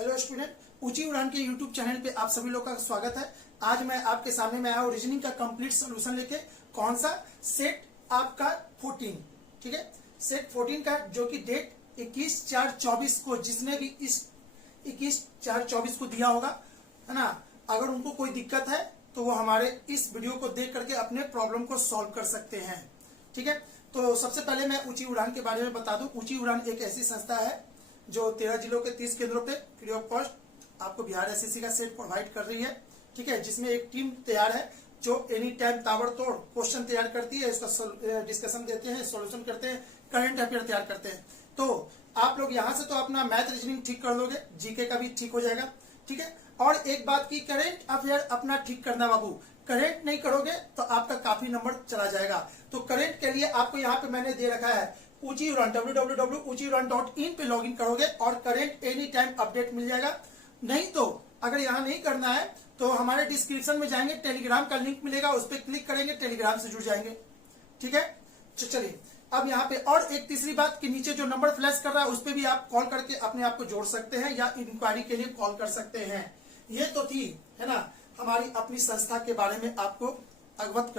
Hello student, ऊंची उड़ान के यूट्यूब चैनल पे आप सभी लोग का स्वागत है। आज मैं आपके सामने में आया हूँ रीजनिंग का कंप्लीट सोल्यूशन लेके। कौन सा? सेट आपका 14, ठीक है। सेट 14 का जो कि डेट 21/4/24 को जिसने भी इस 21/4/24 को दिया होगा, है ना, अगर उनको कोई दिक्कत है तो वो हमारे इस वीडियो को देख करके अपने प्रॉब्लम को सॉल्व कर सकते हैं, ठीक है। तो सबसे पहले मैं ऊंची उड़ान के बारे में बता दूं। ऊंची उड़ान एक ऐसी संस्था है जो 13 जिलों के 30 केंद्रों पे फ्री ऑफ कॉस्ट आपको बिहार एसएससी का सेट प्रोवाइड कर रही है, ठीक है। जिसमें एक टीम तैयार है जो एनी टाइम ताबड़तोड़ क्वेश्चन तैयार करती है, इसका डिस्कशन देते हैं, सॉल्यूशन करते हैं, करंट अफेयर तैयार करते हैं। तो आप लोग यहाँ से तो अपना मैथ रीजनिंग ठीक कर लोगे, जीके का भी ठीक हो जाएगा, ठीक है। और एक बात की, करंट अफेयर अपना ठीक करना बाबू, करंट नहीं करोगे तो आपका काफी नंबर चला जाएगा। तो करंट के लिए आपको यहाँ पे मैंने दे रखा है ऊंची उड़ान www.uchiuran.in पे लॉगिन करोगे और करंट एनी टाइम अपडेट मिल जाएगा। नहीं तो अगर यहाँ नहीं करना है तो हमारे डिस्क्रिप्शन में जाएंगे, टेलीग्राम का लिंक मिलेगा, उस पर क्लिक करेंगे, टेलीग्राम से जुड़ जाएंगे, ठीक है। चलिए अब यहाँ पे और एक तीसरी बात कि नीचे जो नंबर फ्लैश कर रहा है उस पर भी आप कॉल करके अपने आप को जोड़ सकते हैं या इंक्वायरी के लिए कॉल कर सकते हैं। ये तो थी, है ना, हमारी अपनी संस्था के बारे में आपको अवगत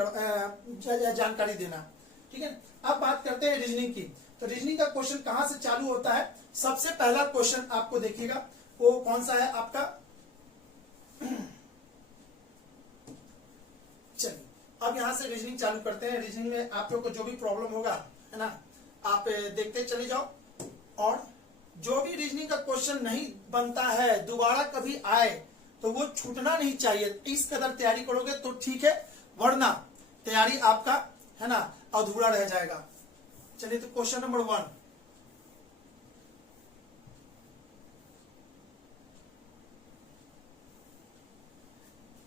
जानकारी देना, ठीक है। अब बात करते हैं रीजनिंग की। तो रीजनिंग का क्वेश्चन कहां से चालू होता है? सबसे पहला क्वेश्चन आपको देखिएगा वो कौन सा है आपका। चलिए अब यहां से रीजनिंग चालू करते हैं। रीजनिंग में आप लोग को जो भी प्रॉब्लम होगा, है ना, आप देखते चले जाओ। और जो भी रीजनिंग का क्वेश्चन नहीं बनता है, दोबारा कभी आए तो वो छूटना नहीं चाहिए। इस कदर तैयारी करोगे तो ठीक है, वरना तैयारी आपका, है ना, अधूरा रह जाएगा। चलिए तो क्वेश्चन नंबर 1,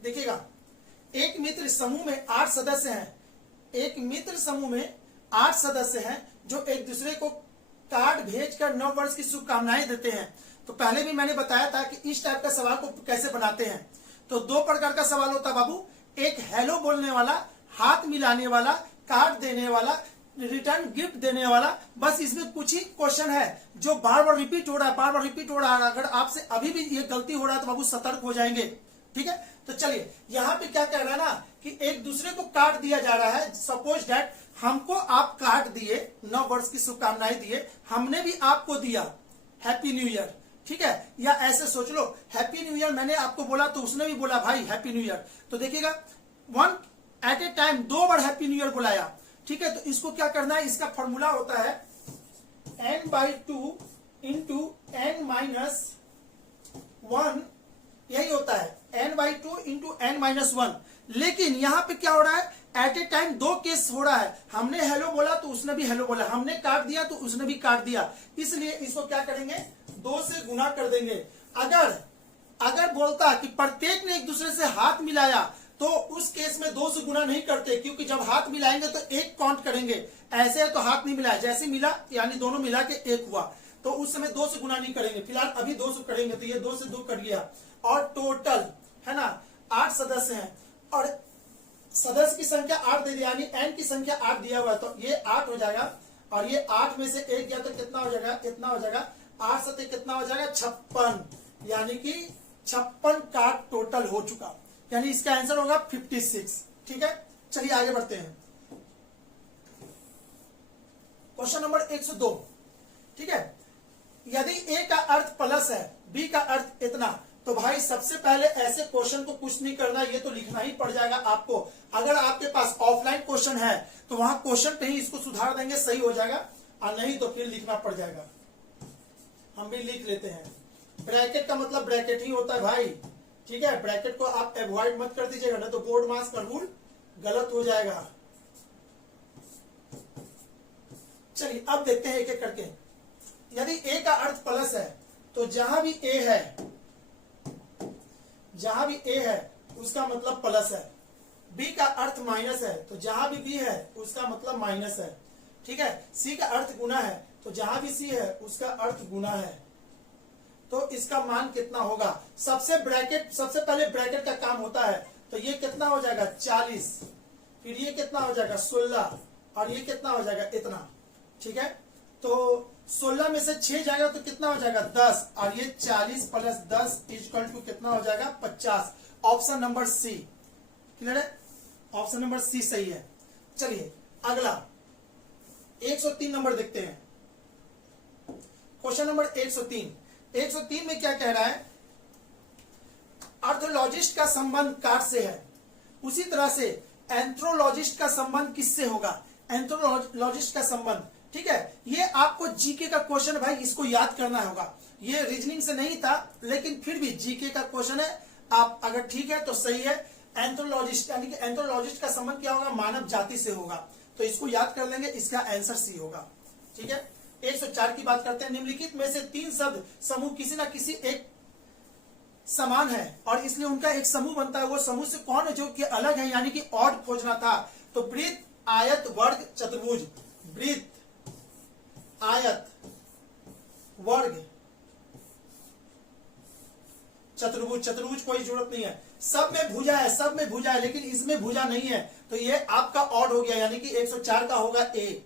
देखिएगा। एक मित्र समूह में 8 सदस्य हैं। एक मित्र समूह में 8 सदस्य हैं जो एक दूसरे को कार्ड भेजकर नव वर्ष की शुभकामनाएं देते हैं। तो पहले भी मैंने बताया था कि इस टाइप का सवाल को कैसे बनाते हैं। तो 2 प्रकार का सवाल होता है बाबू, एक हेलो बोलने वाला, हाथ मिलाने वाला, कार्ड देने वाला, रिटर्न गिफ्ट देने वाला। बस इसमें कुछ ही क्वेश्चन है जो बार बार रिपीट हो रहा है, बार बार रिपीट हो रहा है। अगर आपसे अभी भी ये गलती हो रहा है तो बाबू सतर्क हो जाएंगे, ठीक है। तो चलिए यहाँ पे क्या कह रहा है ना कि एक दूसरे को कार्ड दिया जा रहा है। सपोज दैट हमको आप कार्ड दिए, नव वर्ष की शुभकामनाएं दिए, हमने भी आपको दिया हैप्पी न्यू ईयर, ठीक है। या ऐसे सोच लो हैप्पी न्यू ईयर मैंने आपको बोला तो उसने भी बोला भाई हैप्पी न्यू ईयर। तो देखिएगा 1 एट ए टाइम 2 बार हैप्पी न्यू ईयर बुलाया, ठीक है। तो इसको क्या करना है, इसका फॉर्मूला होता है n/2 इंटू n-1, यही होता है n/2 इंटू n-1। लेकिन यहाँ पे क्या हो रहा है, एट ए टाइम 2 केस हो रहा है। हमने हेलो बोला तो उसने भी हेलो बोला, हमने काट दिया तो उसने भी काट दिया। इसलिए इसको क्या करेंगे, 2 से गुना कर देंगे। अगर बोलता कि प्रत्येक ने एक दूसरे से हाथ मिलाया तो उस केस में 2 से गुना नहीं करते, क्योंकि जब हाथ मिलाएंगे तो 1 काउंट करेंगे। ऐसे तो हाथ नहीं मिलाया, जैसे मिला यानी दोनों मिला के 1 हुआ, तो उस समय 2 से गुना नहीं करेंगे। फिलहाल अभी 2 से करेंगे तो ये 2 से 2 कट गया। और टोटल, है ना, 8 सदस्य हैं और सदस्य की संख्या 8 दे दिया, यानी n की संख्या 8 दिया हुआ है, तो ये 8 हो जाएगा। और ये 8 में से 1 गया तो कितना हो जाएगा, इतना हो जाएगा। 8 से कितना हो जाएगा, 56, यानी कि 56 कार्ड टोटल हो चुका, यानी इसका आंसर होगा 56, ठीक है। चलिए आगे बढ़ते हैं। क्वेश्चन नंबर 102, ठीक है। यदि ए का अर्थ प्लस है, बी का अर्थ इतना, तो भाई सबसे पहले ऐसे क्वेश्चन को कुछ नहीं करना, ये तो लिखना ही पड़ जाएगा आपको। अगर आपके पास ऑफलाइन क्वेश्चन है तो वहां क्वेश्चन पे ही इसको सुधार देंगे, सही हो जाएगा। और नहीं तो फिर लिखना पड़ जाएगा। हम भी लिख लेते हैं। ब्रैकेट का मतलब ब्रैकेट ही होता है भाई, ठीक है। ब्रैकेट को आप अवॉइड मत कर दीजिएगा, नहीं तो बोर्ड मार्क्स का रूल गलत हो जाएगा। चलिए अब देखते हैं एक एक करके। यदि ए का अर्थ प्लस है तो जहां भी ए है उसका मतलब प्लस है। बी का अर्थ माइनस है तो जहां भी बी है उसका मतलब माइनस है, ठीक है। सी का अर्थ गुना है तो जहां भी सी है उसका अर्थ गुना है। तो इसका मान कितना होगा? सबसे पहले ब्रैकेट का काम होता है। तो ये कितना हो जाएगा, 40, फिर ये कितना हो जाएगा 16, और ये कितना हो जाएगा इतना, ठीक है। तो 16 में से 6 जाएगा तो कितना हो जाएगा 10, और ये 40 प्लस 10 इक्वल टू कितना हो जाएगा 50। ऑप्शन नंबर सी क्लियर है, ऑप्शन नंबर सी सही है। चलिए अगला 103 नंबर देखते हैं। क्वेश्चन नंबर 103 में क्या कह रहा है, आर्थोलॉजिस्ट का संबंध कार से है, उसी तरह से एंथ्रोलॉजिस्ट का संबंध किससे होगा, एंथ्रोलॉजिस्ट का संबंध। ठीक है, ये आपको जीके का क्वेश्चन भाई, इसको याद करना होगा। ये रीजनिंग से नहीं था लेकिन फिर भी जीके का क्वेश्चन है, आप अगर ठीक है तो सही है। एंथ्रोलॉजिस्ट यानी कि एंथ्रोलॉजिस्ट का संबंध क्या होगा, मानव जाति से होगा, तो इसको याद कर लेंगे, इसका आंसर सी होगा। ठीक है, 104 की बात करते हैं। निम्नलिखित में से 3 शब्द समूह किसी ना किसी एक समान है और इसलिए उनका एक समूह बनता है, वो समूह से कौन है जो कि अलग है, यानी कि ऑड खोजना था। तो वृत्त, आयत, वर्ग, चतुर्भुज। वृत्त, आयत, वर्ग, चतुर्भुज। चतुर्भुज कोई जरूरत नहीं है, सब में भुजा है, सब में भुजा है, लेकिन इसमें भुजा नहीं है, तो ये आपका ऑड हो गया, यानी कि 104 का होगा ए।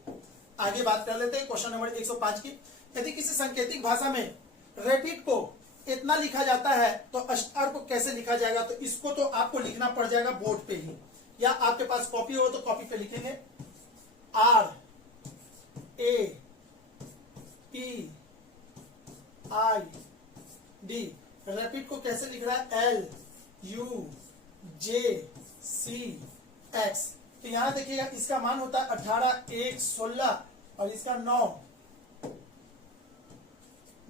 आगे बात कर लेते हैं क्वेश्चन नंबर 105 की। यदि किसी सांकेतिक भाषा में रैपिड को इतना लिखा जाता है तो अस्टार को कैसे लिखा जाएगा, तो इसको तो आपको लिखना पड़ जाएगा बोर्ड पे ही, या आपके पास कॉपी हो तो कॉपी पे लिखेंगे। R A P I D, rapid को कैसे लिख रहा है, L U J C X. तो यहां देखिएगा इसका मान होता है 18, 1, 16 और इसका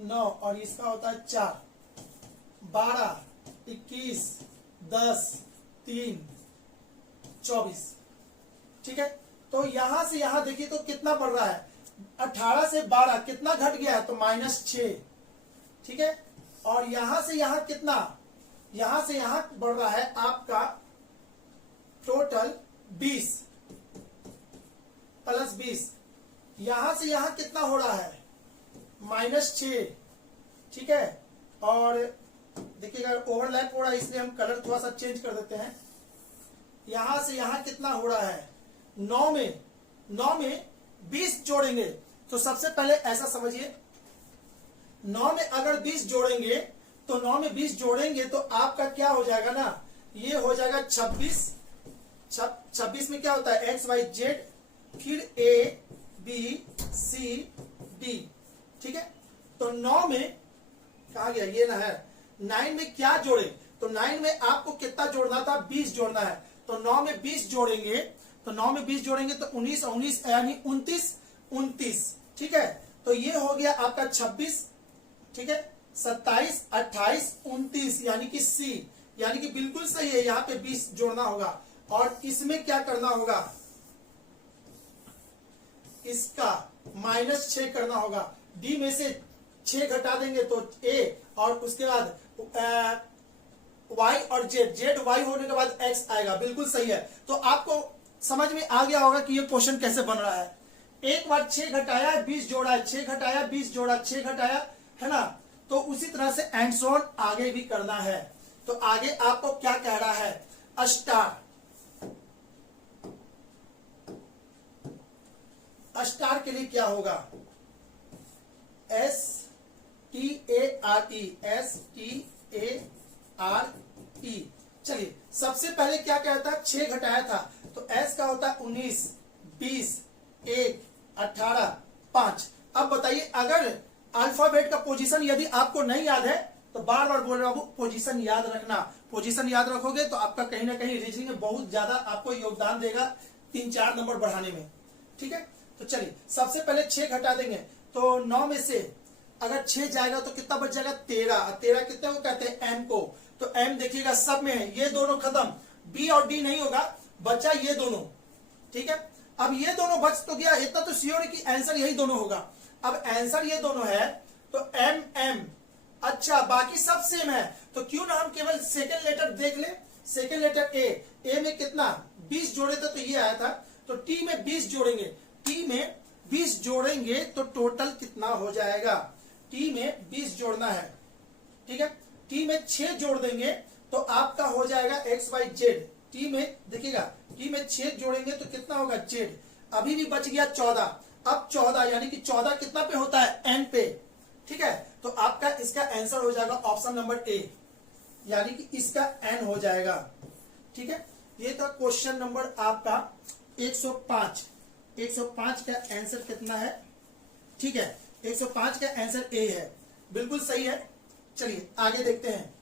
9 और इसका होता है 4, 12, 21, 10, 3, 24। ठीक है, तो यहां से यहां देखिए तो कितना बढ़ रहा है, 18 से 12 कितना घट गया है, तो -6। ठीक है, और यहां से यहां कितना, यहां से यहां बढ़ रहा है आपका टोटल 20 प्लस 20, यहां से यहां कितना हो रहा है -6। ठीक है, और देखिएगा ओवरलैप हो रहा है इसलिए हम कलर थोड़ा सा चेंज कर देते हैं। यहां से यहां कितना हो रहा है, 9 में 20 जोड़ेंगे तो सबसे पहले ऐसा समझिए, 9 में अगर 20 जोड़ेंगे तो 9 में 20 जोड़ेंगे तो आपका क्या हो जाएगा ना, ये हो जाएगा 26। 26 में क्या होता है, एक्स वाई जेड, फिर ए बी सी डी। ठीक है, तो 9 में कहा गया, ये ना है 9 में क्या जोड़े, तो 9 में आपको कितना जोड़ना था, 20 जोड़ना है, तो 9 में 20 जोड़ेंगे, तो 9 में 20 जोड़ेंगे तो 19 19 यानी 29। ठीक है, तो ये हो गया आपका 26। ठीक है, 27, 28, 29 यानी कि सी, यानी कि बिल्कुल सही है, यहाँ पे 20 जोड़ना होगा। और इसमें क्या करना होगा, इसका -6 करना होगा। डी में से 6 घटा देंगे तो ए, और उसके बाद वाई और जेड वाई होने के बाद एक्स आएगा, बिल्कुल सही है। तो आपको समझ में आ गया होगा कि ये क्वेश्चन कैसे बन रहा है। एक बार 6 घटाया 20 जोड़ा, 6 घटाया 20 जोड़ा, 6 घटाया, है ना, तो उसी तरह से एंड सो ऑन आगे भी करना है। तो आगे आपको क्या कह रहा है, स्टार, स्टार के लिए क्या होगा, STARE, STARE। चलिए सबसे पहले क्या कहता है, 6 घटाया था तो S का होता है 19, 20, 1, 18, 5। अब बताइए अगर अल्फाबेट का पोजीशन यदि आपको नहीं याद है तो बार बार बोल रहा हूं, पोजीशन याद रखना। पोजीशन याद रखोगे तो आपका कहीं ना कहीं रीजनिंग में बहुत ज्यादा आपको योगदान देगा 3-4 नंबर बढ़ाने में। ठीक है, तो चलिए सबसे पहले 6 घटा देंगे तो 9 में से अगर 6 जाएगा तो कितना बच जाएगा, 13। 13 कितने को कहते हैं, एम को, तो एम देखिएगा सब में है, ये दोनों खत्म, बी और डी नहीं होगा, बचा ये दोनों। ठीक है, अब ये दोनों बच तो गया, इतना तो श्योर है कि आंसर यही दोनों होगा। अब आंसर ये दोनों है तो एम एम, अच्छा बाकी सब सेम है, तो क्यों ना हम केवल सेकेंड लेटर देख ले। सेकेंड लेटर ए में कितना 20 जोड़े थे तो ये आया था, तो टी में 20 जोड़ेंगे, टी में 20 जोड़ेंगे तो टोटल कितना हो जाएगा, टी में 20 जोड़ना है। ठीक है, टी में 6 जोड़ देंगे तो आपका हो जाएगा एक्स वाई जेड। टी में देखिएगा, टी में 6 जोड़ेंगे तो कितना होगा जेड, अभी भी बच गया 14। अब 14 यानी कि 14 कितना पे होता है, एन पे, ठीक है। तो आपका इसका आंसर हो जाएगा ऑप्शन नंबर ए, यानी कि इसका एन हो जाएगा, ठीक है। ये था क्वेश्चन नंबर आपका 105। 105 का आंसर कितना है, ठीक है, 105 का आंसर ए है, बिल्कुल सही है। चलिए आगे देखते हैं।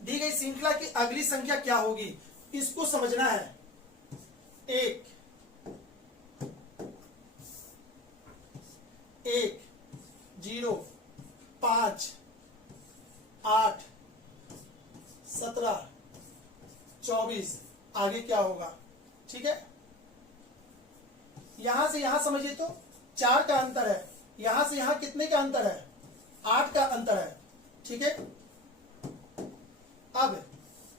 दी गई श्रृंखला की अगली संख्या क्या होगी, इसको समझना है। 1 1 0 5 8 17 24, आगे क्या होगा, ठीक है। यहां से यहां समझिए तो 4 का अंतर है, यहां से यहां कितने का अंतर है, 8 का अंतर है, ठीक है। अब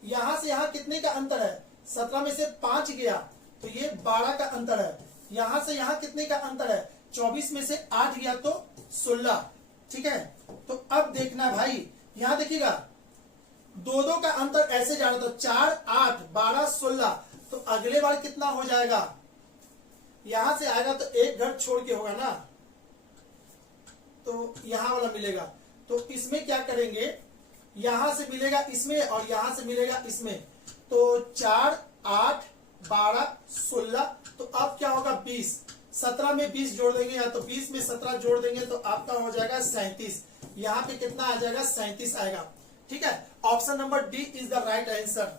यहां से यहां कितने का अंतर है, 17 में से 5 गया तो ये 12 का अंतर है। यहां से यहां कितने का अंतर है, 24 में से 8 गया तो 16, ठीक है। तो अब देखना भाई, यहां देखिएगा 2 का अंतर ऐसे जा रहा, तो 4 8 12 16, तो अगले बार कितना हो जाएगा, यहां से आएगा तो एक घर छोड़ के होगा ना, तो यहां वाला मिलेगा। तो इसमें क्या करेंगे, यहां से मिलेगा इसमें और यहां से मिलेगा इसमें, तो 4 8 12 16, तो अब क्या होगा 20, 17 में 20 जोड़ देंगे या तो 20 में 17 जोड़ देंगे तो आपका हो जाएगा 37। यहाँ पे कितना आ जाएगा, 37 आएगा, ठीक है। Option number D is the right answer,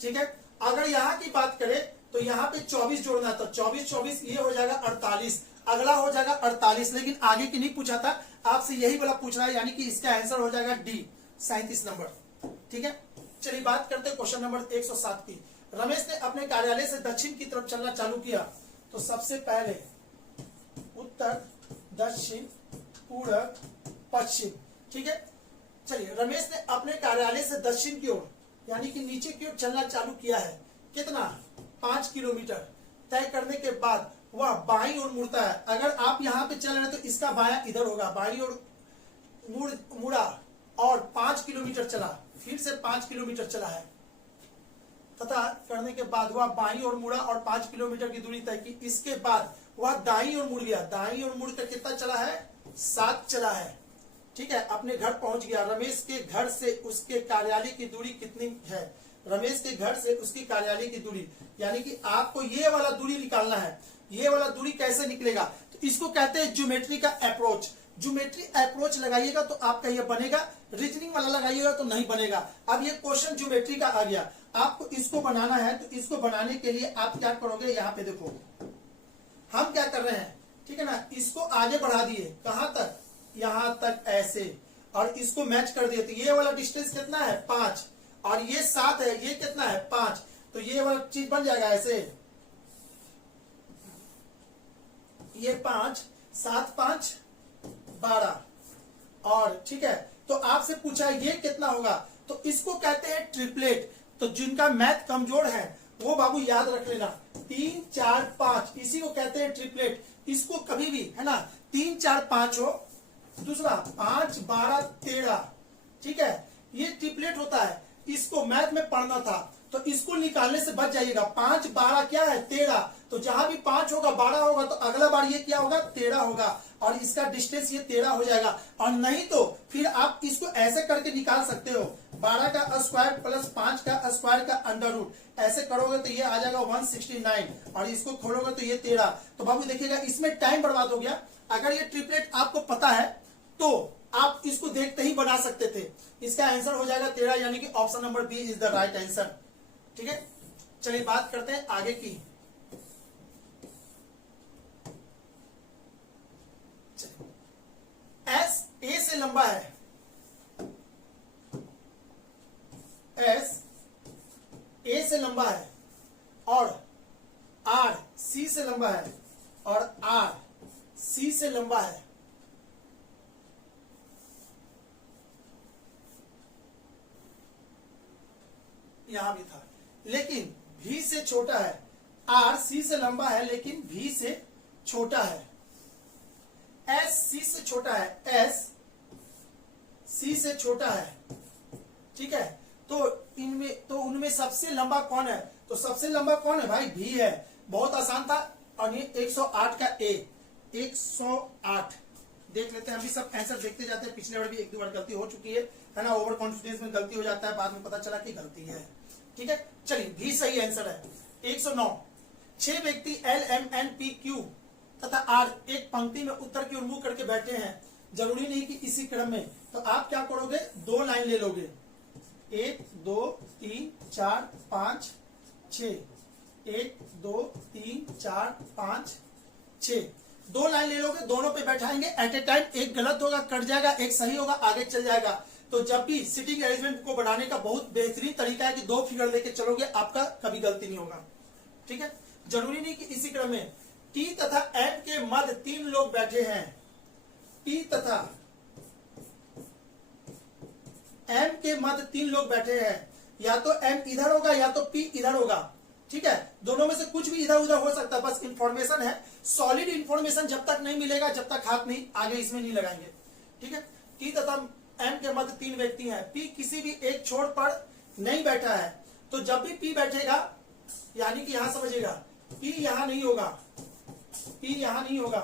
ठीक है। अगर यहाँ की बात करें तो यहाँ पे 24 जोड़ना, तो 24 24 ये हो जाएगा 48, अगला हो जाएगा 48, लेकिन आगे की नहीं पूछा था, आपसे यही वाला पूछ रहा है, यानी कि इसका आंसर हो जाएगा डी 37 नंबर, ठीक है। चलिए बात करते हैं क्वेश्चन नंबर 107 की। रमेश ने अपने कार्यालय से दक्षिण की तरफ चलना चालू किया, तो सबसे पहले उत्तर दक्षिण पूर्व पश्चिम, ठीक है। चलिए रमेश ने अपने कार्यालय से दक्षिण की ओर यानी कि नीचे की ओर चलना चालू किया है, कितना 5 किलोमीटर। तय करने के बाद वह बाईं ओर मुड़ता है। अगर आप यहाँ पे चल रहे हैं तो इसका बायां इधर होगा, बाईं ओर मुड़ा और 5 किलोमीटर चला, फिर से 5 किलोमीटर चला है, तथा करने के बाद वह बाईं ओर मुड़ा और 5 किलोमीटर की दूरी तय की। इसके बाद वह दाईं ओर मुड़ गया, दाईं ओर मुड़कर कितना चला है, 7 चला है, ठीक है। अपने घर पहुंच गया। रमेश के घर से उसके कार्यालय की दूरी कितनी है, रमेश के घर से उसकी कार्यालय की दूरी, यानी कि आपको ये वाला दूरी निकालना है। ये वाला दूरी कैसे निकलेगा, तो इसको कहते हैं ज्योमेट्री का अप्रोच। ज्योमेट्री अप्रोच लगाइएगा तो आपका ये बनेगा, रीजनिंग वाला लगाइएगा तो नहीं बनेगा। अब ये क्वेश्चन ज्योमेट्री का आ गया, आपको इसको बनाना है, तो इसको बनाने के लिए आप क्या करोगे, यहाँ पे देखो हम क्या कर रहे हैं, ठीक है ना, इसको आगे बढ़ा दिए, कहां तक, यहां तक ऐसे, और इसको मैच कर दिए, तो ये वाला डिस्टेंस कितना है 5, और ये 7 है, ये कितना है 5, तो ये वाला चीज बन जाएगा ऐसे, ये 5 7 5 12, और ठीक है। तो आपसे पूछा ये कितना होगा, तो इसको कहते हैं ट्रिपलेट। तो जिनका मैथ कमजोर है वो बाबू याद रख लेना, 3 4 5, इसी को कहते हैं ट्रिपलेट। इसको कभी भी है ना 3 4 5 हो, दूसरा 5 12 13, ठीक है, ये ट्रिपलेट होता है। इसको मैथ में पढ़ना था तो इसको निकालने से बच जाइएगा। 5 12 क्या है 13, तो जहां भी 5 होगा 12 होगा तो अगला बार ये क्या होगा 13 होगा, और इसका डिस्टेंस ये 13 हो जाएगा। और नहीं तो फिर आप इसको ऐसे करके निकाल सकते हो, 12 का स्क्वायर प्लस 5 का स्क्वायर का अंडर रूट, ऐसे करोगे तो ये आ जाएगा 169, और इसको खोलोगे तो ये 13। तो बाबू देखिएगा इसमें टाइम बर्बाद हो गया। अगर ये ट्रिपलेट आपको पता है तो आप इसको देखते ही बना सकते थे। इसका आंसर हो जाएगा 13, यानी कि option number B is the right answer, ठीक है। चलिए बात करते हैं आगे की। एस ए से लंबा है, एस ए से लंबा है, और आर सी से लंबा है, और आर सी से लंबा है। यहां भी था, लेकिन भी से छोटा है। आर सी से लंबा है लेकिन भी से छोटा है। एस सी से छोटा है, एस सी से छोटा है, ठीक है। तो उनमें सबसे लंबा कौन है, तो सबसे लंबा कौन है भाई, भी है। बहुत आसान था, और ये 108 का ए, 108 देख लेते हैं। अभी सब आंसर देखते जाते हैं। पिछले बार भी एक दो बार गलती हो चुकी है ना, ओवर कॉन्फिडेंस में गलती हो जाता है, बाद में पता चला कि गलती है। ठीक है, चलिए भी सही आंसर है 109। 6 व्यक्ति L M N P Q तथा आर एक पंक्ति में उत्तर की ओर मुंह करके बैठे हैं, जरूरी नहीं कि इसी क्रम में, तो आप क्या करोगे, 2 लाइन ले लोगे, 1 2 3 4 5 6, 1 2 3 4 5 6, 2 लाइन ले लोगे, दोनों पे बैठाएंगे एट ए टाइम। एक गलत होगा कट जाएगा, एक सही होगा आगे चल जाएगा। तो जब भी सिटिंग अरेंजमेंट को बनाने का बहुत बेहतरीन तरीका है कि 2 फिगर लेके चलोगे, आपका कभी गलती नहीं होगा। ठीक है, जरूरी नहीं कि इसी क्रम में। टी तथा एम के मध्य 3 लोग बैठे हैं। टी तथा एम के मध्य 3 लोग बैठे हैं, या तो एम इधर होगा या तो पी इधर होगा। ठीक है, दोनों में से कुछ भी इधर उधर हो सकता है, बस इंफॉर्मेशन है। सॉलिड इंफॉर्मेशन जब तक नहीं मिलेगा जब तक हाथ नहीं आगे इसमें नहीं लगाएंगे। ठीक है, टी तथा एम के मध्य 3 व्यक्ति हैं। पी किसी भी एक छोर पर नहीं बैठा है, तो जब भी पी बैठेगा, यानी कि यहां समझिएगा, पी यहां नहीं होगा, पी यहां नहीं होगा,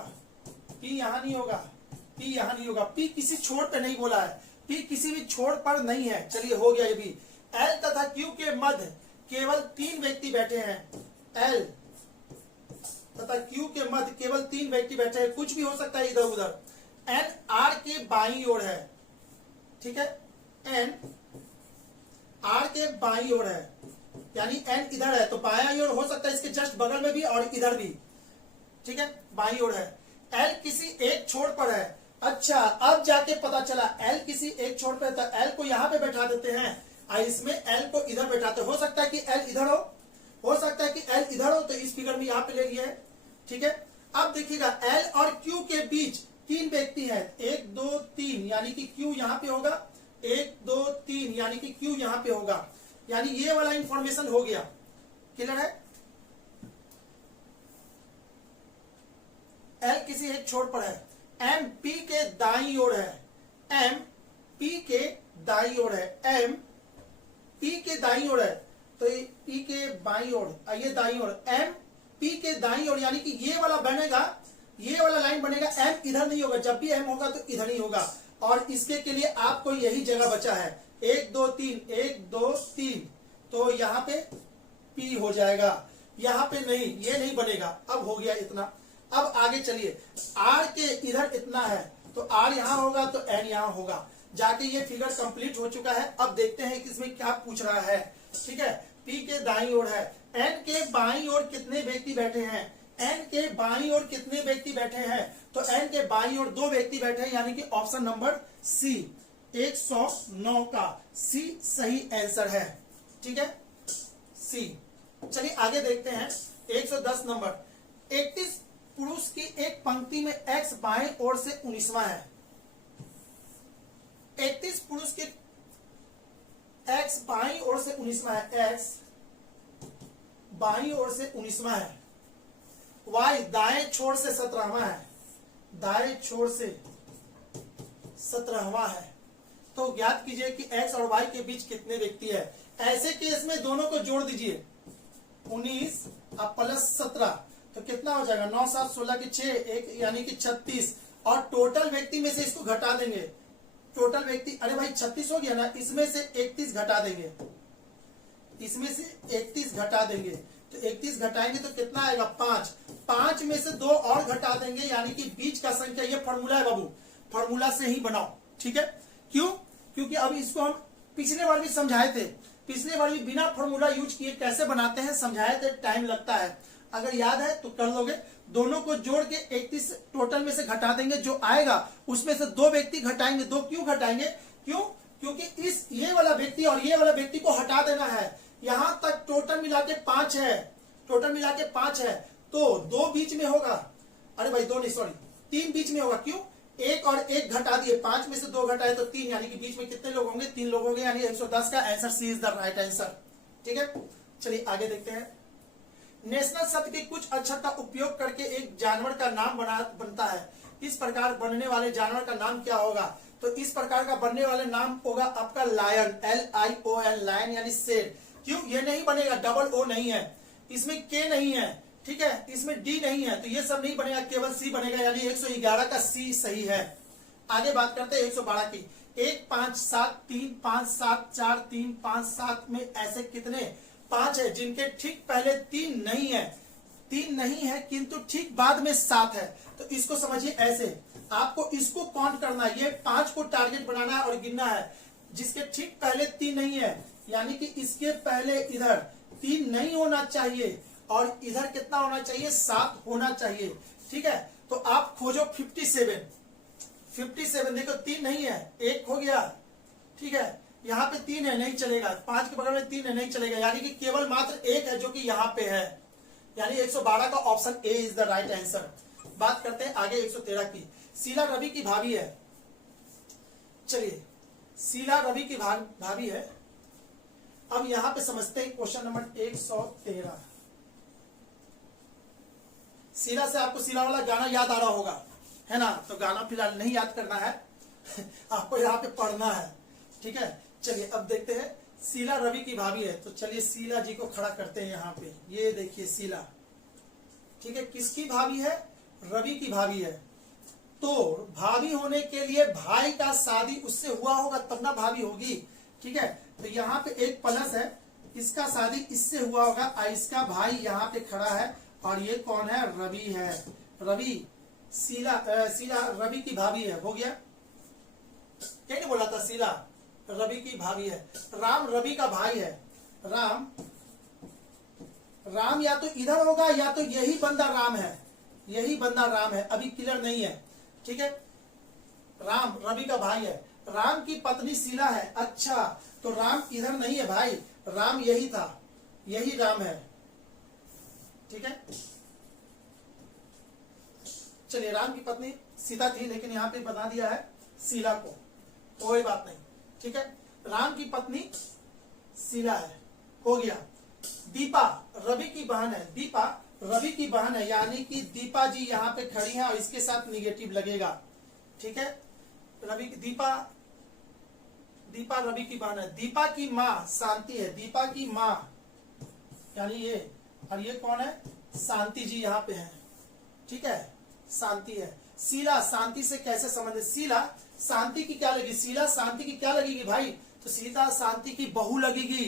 पी यहां नहीं होगा, पी यहां नहीं होगा। पी किसी छोर पे नहीं बोला है, पी किसी भी छोर पर नहीं है। चलिए हो गया ये भी। एल तथा क्यू के मध्य केवल 3 व्यक्ति बैठे हैं। एल तथा क्यू के मध्य केवल 3 व्यक्ति बैठे हैं, कुछ भी हो सकता है इधर उधर। एन आर के बाईं ओर है। ठीक है, एन आर के बाईं ओर है, यानी एन इधर है तो बायां ओर हो सकता है, इसके जस्ट बगल में भी और इधर भी। ठीक है, बाईं ओर है। एल किसी एक छोर पर है। अच्छा, अब जाके पता चला एल किसी एक छोर पर है, तो एल को यहां पे बैठा देते हैं, इसमें एल को इधर बैठाते। हो सकता है कि एल इधर हो सकता है कि एल इधर हो, तो इस फिगर में यहां पे ले लिया है। ठीक है, अब देखिएगा एल और क्यू के बीच 3 व्यक्ति हैं, 1 2 3, यानी कि क्यू यहां पे होगा, 1 2 3, यानी कि क्यू यहां पे होगा, यानी ये वाला इंफॉर्मेशन हो गया। क्लियर है, एल किसी एक छोर पर है। एम पी के दाईं ओर है, एम पी के दाईं ओर है, एम पी के दाईं ओर है, तो ये पी के बाईं ओर, ये दाईं ओर, एम पी के दाईं ओर, यानी कि ये वाला बनेगा, ये वाला लाइन बनेगा। एम इधर नहीं होगा, जब भी एम होगा तो इधर ही होगा। और इसके के लिए आपको यही जगह बचा है, 1 2 3, 1 2 3, तो यहाँ पे पी हो जाएगा, यहाँ पे नहीं, ये नहीं बनेगा। अब हो गया इतना। अब आगे चलिए, आर के इधर इतना है, तो आर यहां होगा तो एन यहां होगा। जाके ये फिगर कंप्लीट हो चुका है। अब देखते हैं कि इसमें क्या पूछ रहा है। ठीक है, पी के दाईं ओर है, एन के बाईं ओर कितने व्यक्ति बैठे हैं, एन के बाईं ओर कितने व्यक्ति बैठे हैं, तो एन के बाईं ओर 2 व्यक्ति बैठे हैं, यानी कि ऑप्शन नंबर सी 109 का सी सही आंसर है। ठीक है, सी। चलिए आगे देखते हैं 110 नंबर। 31 पुरुष की एक पंक्ति में एक्स बाएं ओर से 19वां है। 31 पुरुष के एक्स बाईं ओर से 19वां है, एक्स बाईं ओर से 19वां है, वाई दाएं छोर से 17वां है, दाएं छोर से 17वां है। तो ज्ञात कीजिए कि एक्स और वाई के बीच कितने व्यक्ति है। ऐसे केस में दोनों को जोड़ दीजिए, 19 अब प्लस 17, तो कितना हो जाएगा, 9 7 16 के 6, एक यानी कि 36। और टोटल व्यक्ति में से इसको घटा देंगे, टोटल व्यक्ति, अरे भाई 36 हो गया ना, इसमें से 31 घटा देंगे, इसमें से 31 घटा देंगे, तो 31 घटाएंगे तो कितना आएगा, 5। 5 में से 2 और घटा देंगे, यानी कि बीच का संख्या, ये फॉर्मूला है बाबू, फॉर्मूला से ही बनाओ। ठीक है, क्यों, क्योंकि अभी इसको हम पिछले बार भी समझाए थे, पिछले बार भी बिना फॉर्मूला यूज किए कैसे बनाते हैं समझाए थे, टाइम लगता है। अगर याद है तो कर लोगे। दोनों को जोड़ के 31 टोटल में से घटा देंगे, जो आएगा उसमें से 2 व्यक्ति घटाएंगे। 2 क्यों घटाएंगे, क्यों, क्योंकि इस ये वाला व्यक्ति और ये वाला व्यक्ति को हटा देना है। यहां तक टोटल मिला के 5 है, टोटल मिला के 5 है, तो 2 बीच में होगा, अरे भाई 2 नहीं सॉरी 3 बीच में होगा। क्यों, 1 और 1 घटा दिए, 5 में से 2 घटाए तो 3, यानी कि बीच में कितने लोग होंगे, 3 लोग होंगे, यानी 110 का answer C is the right answer. ठीक है, चलिए आगे देखते हैं। नेशनल शब्द के कुछ अक्षर का उपयोग करके एक जानवर का नाम बनता है। इस प्रकार बनने वाले जानवर का नाम क्या होगा, तो इस प्रकार का बनने वाले नाम होगा आपका लायन, LION, लायन यानी शेर। क्यों, ये नहीं बनेगा, डबल ओ नहीं है, इसमें के नहीं है, ठीक है, इसमें डी नहीं है तो ये सब नहीं बनेगा, केवल सी बनेगा, यानी 111 का सी सही है। आगे बात करते हैं 112 की। 1 5 7 3 5 7 4 3 5 7 में ऐसे कितने 5 है जिनके ठीक पहले 3 नहीं है, 3 नहीं है किंतु ठीक बाद में 7 है। तो इसको समझिए ऐसे, आपको इसको काउंट करना है, ये 5 को टारगेट बनाना है और गिनना है जिसके ठीक पहले 3 नहीं है, यानी कि इसके पहले इधर 3 नहीं होना चाहिए और इधर कितना होना चाहिए, 7 होना चाहिए। ठीक है, तो आप खोजो 57, देखो 3 नहीं है, 1 हो गया। ठीक है, यहाँ पे 3 है, नहीं चलेगा, 5 के बगल में 3 है, नहीं चलेगा, यानी कि केवल मात्र 1 है जो कि यहाँ पे है, यानी 112 का option A is the right answer. बात करते हैं आगे 113 की। शीला रवि की भाभी है। चलिए, शीला रवि की भाभी है। अब यहां पे समझते हैं क्वेश्चन नंबर 113। शीला से आपको शीला वाला गाना याद आ रहा होगा, है ना? तो गाना फिलहाल नहीं याद करना है आपको यहाँ पे पढ़ना है। ठीक है, चलिए अब देखते हैं। शीला रवि की भाभी है, तो चलिए शीला जी को खड़ा करते हैं यहाँ पे। ये देखिए शीला, ठीक है, किसकी भाभी है? रवि की भाभी है। तो भाभी होने के लिए भाई का शादी उससे हुआ होगा तब ना भाभी होगी। ठीक है, तो यहाँ पे एक प्लस है, इसका शादी इससे हुआ होगा और इसका भाई यहाँ पे खड़ा है और ये कौन है? रवि है। रवि शीला रवि की भाभी है, हो गया। क्या नहीं बोला था? शीला रवि की भाभी है। राम रवि का भाई है। राम या तो इधर होगा या तो यही बंदा राम है, यही बंदा राम है, अभी क्लियर नहीं है। ठीक है, राम रवि का भाई है। राम की पत्नी शीला है। अच्छा, तो राम इधर नहीं है भाई, राम यही था, यही राम है। ठीक है, चलिए, राम की पत्नी सीता थी लेकिन यहाँ पे बता दिया है शीला को, कोई बात नहीं। ठीक है, राम की पत्नी शीला है, हो गया। दीपा रवि की बहन है। दीपा रवि की बहन है, यानी कि दीपा जी यहाँ पे खड़ी है और इसके साथ निगेटिव लगेगा। ठीक है, दीपा रवि की बहन है। दीपा की माँ शांति है। दीपा की माँ यानी ये, और ये कौन है? शांति जी यहाँ पे है। ठीक है, शांति है। शीला शांति से कैसे संबंधित? शीला शांति की क्या लगेगी? शीला शांति की क्या लगेगी भाई? तो सीता शांति की बहू लगेगी।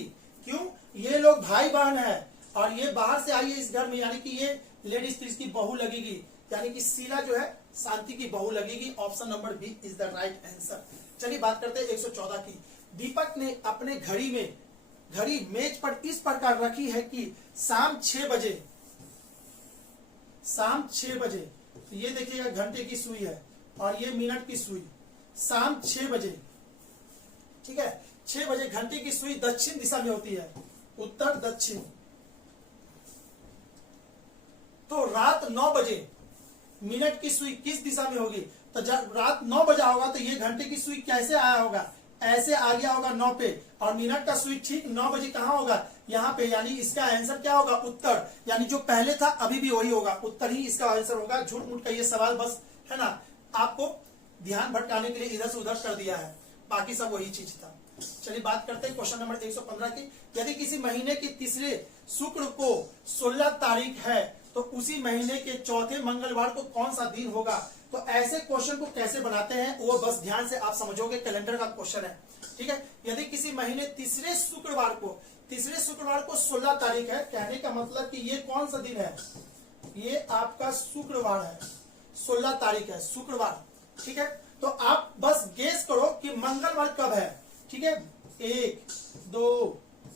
क्यों? ये लोग भाई बहन है और ये बाहर से आई है इस घर में, यानी कि ये लेडीज इसकी बहू लगेगी, यानी कि शीला जो है शांति की बहू लगेगी। Option number B is the right answer. चलिए बात करते हैं 114 की। दीपक ने अपने घड़ी मेज पर इस प्रकार रखी है कि शाम 6 बजे, तो ये देखिएगा घंटे की सुई है और ये मिनट की सुई। शाम 6 बजे, ठीक है, 6 बजे घंटे की सुई दक्षिण दिशा में होती है, उत्तर दक्षिण। तो रात 9 बजे मिनट की सुई किस दिशा में होगी? तो जब रात 9 बजा होगा तो ये घंटे की सुई कैसे आया होगा? ऐसे आ गया होगा 9 पे, और मिनट का सुई ठीक 9 बजे कहाँ होगा? यहाँ पे, यानी इसका आंसर क्या होगा? उत्तर। यानी जो पहले था अभी भी वही होगा, उत्तर ही इसका आंसर होगा। झूठ मूठ का ये सवाल बस, है ना, आपको ध्यान भटकाने के लिए इधर से उधर कर दिया है, बाकी सब वही चीज था। चलिए बात करते हैं क्वेश्चन नंबर 115 की। यदि किसी महीने के तीसरे शुक्र को 16 तारीख है तो उसी महीने के चौथे मंगलवार को कौन सा दिन होगा? तो ऐसे क्वेश्चन को कैसे बनाते हैं वो बस ध्यान से आप समझोगे, कैलेंडर का क्वेश्चन है। ठीक है, यदि किसी महीने तीसरे शुक्रवार को 16 तारीख है, कहने का मतलब कि ये कौन सा दिन है? ये आपका शुक्रवार है, 16 तारीख है शुक्रवार। ठीक है, तो आप बस गेस करो कि मंगलवार कब है। ठीक है, 1 2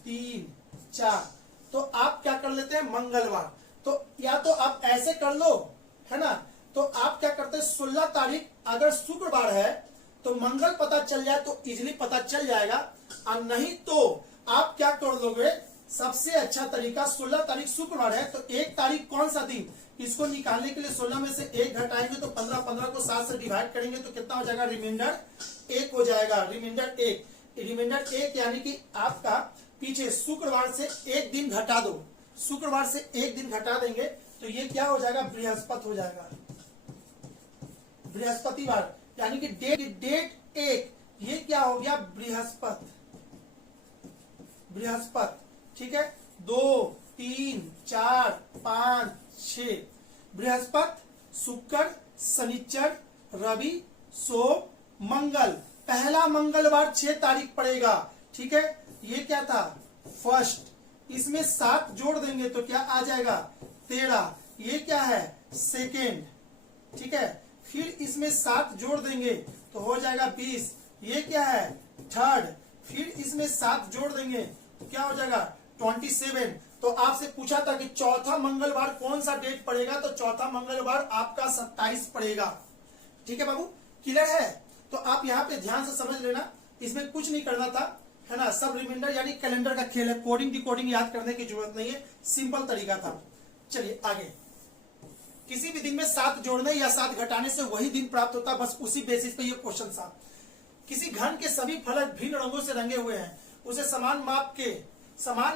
3 4, तो आप क्या कर लेते हैं? मंगलवार। तो या तो आप ऐसे कर लो, है ना, तो आप क्या करते हैं? 16 तारीख अगर शुक्रवार है तो मंगल पता चल जाए तो इजीली पता चल जाएगा, और नहीं तो आप क्या कर लोगे? सबसे अच्छा तरीका, 16 तारीख शुक्रवार है तो 1 तारीख कौन सा दिन, इसको निकालने के लिए 16 में से 1 घटाएंगे तो 15 को 7 से डिवाइड करेंगे तो कितना हो जाएगा? रिमाइंडर 1 हो जाएगा। रिमाइंडर 1 यानी कि आपका पीछे शुक्रवार से 1 दिन घटा दो, शुक्रवार से 1 दिन घटा देंगे तो ये क्या हो जाएगा? बृहस्पति हो जाएगा, बृहस्पतिवार, यानी कि डेट 1, ये क्या हो गया? बृहस्पति। ठीक है, 2 3 4 5 मंगल, पहला मंगलवार 6 तारीख पड़ेगा, ठीक है। ये क्या था, फर्स्ट, इसमें 7 जोड़ देंगे तो क्या आ जाएगा 13। ये क्या है, सेकेंड, ठीक है। फिर इसमें 7 जोड़ देंगे तो हो जाएगा 20। ये क्या है, थर्ड, फिर इसमें 7 जोड़ देंगे तो क्या हो जाएगा 27। तो आपसे पूछा था कि चौथा मंगलवार कौन सा डेट पड़ेगा, तो चौथा मंगलवार आपका 27 पड़ेगा, ठीक है बाबू, क्लियर है। तो आप यहाँ पे ध्यान से समझ लेना, इसमें कुछ नहीं करना था, है ना, सब रिमाइंडर यानी कैलेंडर का खेल है, कोडिंग डिकोडिंग याद करने की जरूरत नहीं है, सिंपल तरीका था। चलिए आगे, किसी भी दिन में 7 जोड़ने या 7 घटाने से वही दिन प्राप्त होता है, बस उसी बेसिस पे ये क्वेश्चन था। किसी घन के सभी फलक भिन्न रंगों से रंगे हुए हैं, उसे समान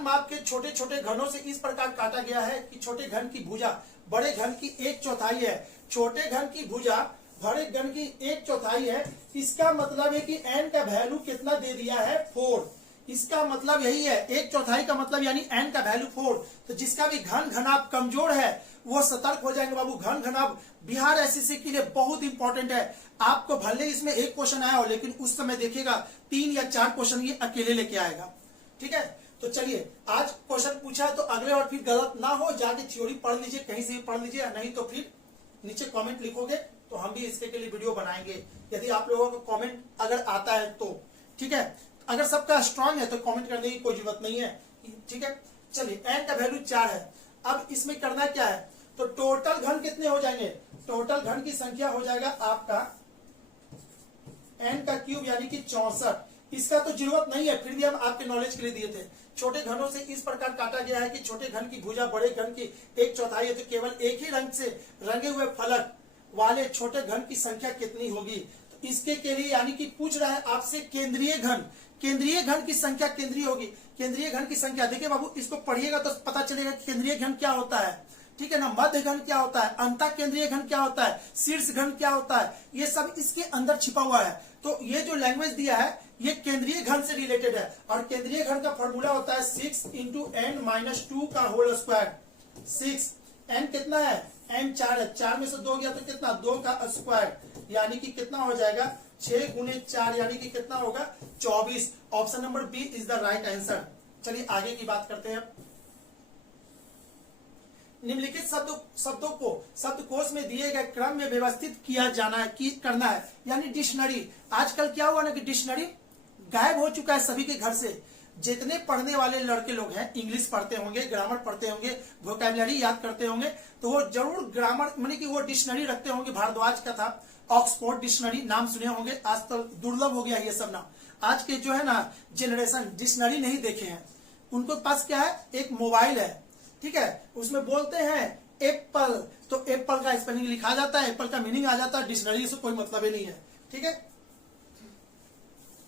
माप के छोटे छोटे घनों से इस प्रकार काटा गया है कि छोटे घन की भुजा बड़े घन की 1/4 है, छोटे घन की भुजा बड़े घन की 1/4 है। इसका मतलब है कि n का वैल्यू कितना दे दिया है 4। इसका मतलब यही है, 1/4 का मतलब यानी n का वैल्यू 4। तो जिसका भी घन घनाभ कमजोर है वो सतर्क हो जाएंगे बाबू। घन घनाभ बिहार एसएससी के लिए बहुत इंपॉर्टेंट है। आपको भले इसमें एक क्वेश्चन आया हो, लेकिन उस समय देखिएगा 3 या 4 क्वेश्चन ये अकेले लेके आएगा, ठीक है। तो चलिए, आज क्वेश्चन पूछा तो अगले बार फिर गलत ना हो, जाके थ्योरी पढ़ लीजिए, कहीं से भी पढ़ लीजिए, नहीं तो फिर नीचे कमेंट लिखोगे तो हम भी इसके लिए वीडियो बनाएंगे, यदि आप लोगों को कमेंट अगर आता है तो, ठीक है। अगर सबका स्ट्रांग है तो कमेंट करने की कोई जरूरत नहीं है, ठीक है। चलिए, n का वैल्यू 4 है। अब इसमें करना क्या है, तो टोटल घन कितने हो जाएंगे, टोटल घन की संख्या हो जाएगा आपका n का क्यूब यानी कि 64। इसका तो जरूरत नहीं है, फिर भी हम आपके नॉलेज के लिए दिए थे। छोटे घनों से इस प्रकार काटा गया है कि छोटे घन की भुजा बड़े घन की 1/4 है, तो केवल एक ही रंग से रंगे हुए फलक वाले छोटे घन की संख्या कितनी होगी। तो इसके के लिए यानी कि पूछ रहा है आपसे केंद्रीय घन की संख्या केंद्रीय होगी। केंद्रीय घन की संख्या देखिए बाबू, इसको पढ़िएगा तो पता चलेगा केंद्रीय घन क्या होता है, ठीक है ना। मध्य घन क्या होता है, अंतः केंद्रीय घन क्या होता है, शीर्ष घन क्या होता है, ये सब इसके अंदर छिपा हुआ है। तो ये जो लैंग्वेज दिया है ये केंद्रीय घन से रिलेटेड है, और केंद्रीय घन का फॉर्मूला होता है 6 × n-2 का होल स्क्वायर। 6 n कितना है, n 4 है, 4 में से 2 गया तो कितना, 2 का स्क्वायर, यानी कि कितना हो जाएगा 6 × 4 यानी कि कितना होगा 24। Option number B is the right answer. चलिए आगे की बात करते हैं। निम्नलिखित शब्दों को शब्दकोश में दिए गए क्रम में व्यवस्थित किया जाना है, करना है, यानी डिक्शनरी। आजकल क्या हुआ ना कि डिक्शनरी गायब हो चुका है सभी के घर से। जितने पढ़ने वाले लड़के लोग हैं, इंग्लिश पढ़ते होंगे, ग्रामर पढ़ते होंगे, वोकैबुलरी याद करते होंगे, तो वो जरूर ग्रामर माने कि वो डिक्शनरी रखते होंगे। भारद्वाज का था ऑक्सफोर्ड डिक्शनरी, नाम सुने होंगे, आज तो दुर्लभ हो गया ये सब नाम। आज के जो है ना जनरेशन डिक्शनरी नहीं देखे हैं, उनके पास क्या है, एक मोबाइल है, ठीक है, उसमें बोलते हैं एप्पल, तो एप्पल का स्पेलिंग लिखा जाता है, एप्पल का मीनिंग आ जाता है, डिक्शनरी से कोई मतलब ही नहीं है, ठीक है।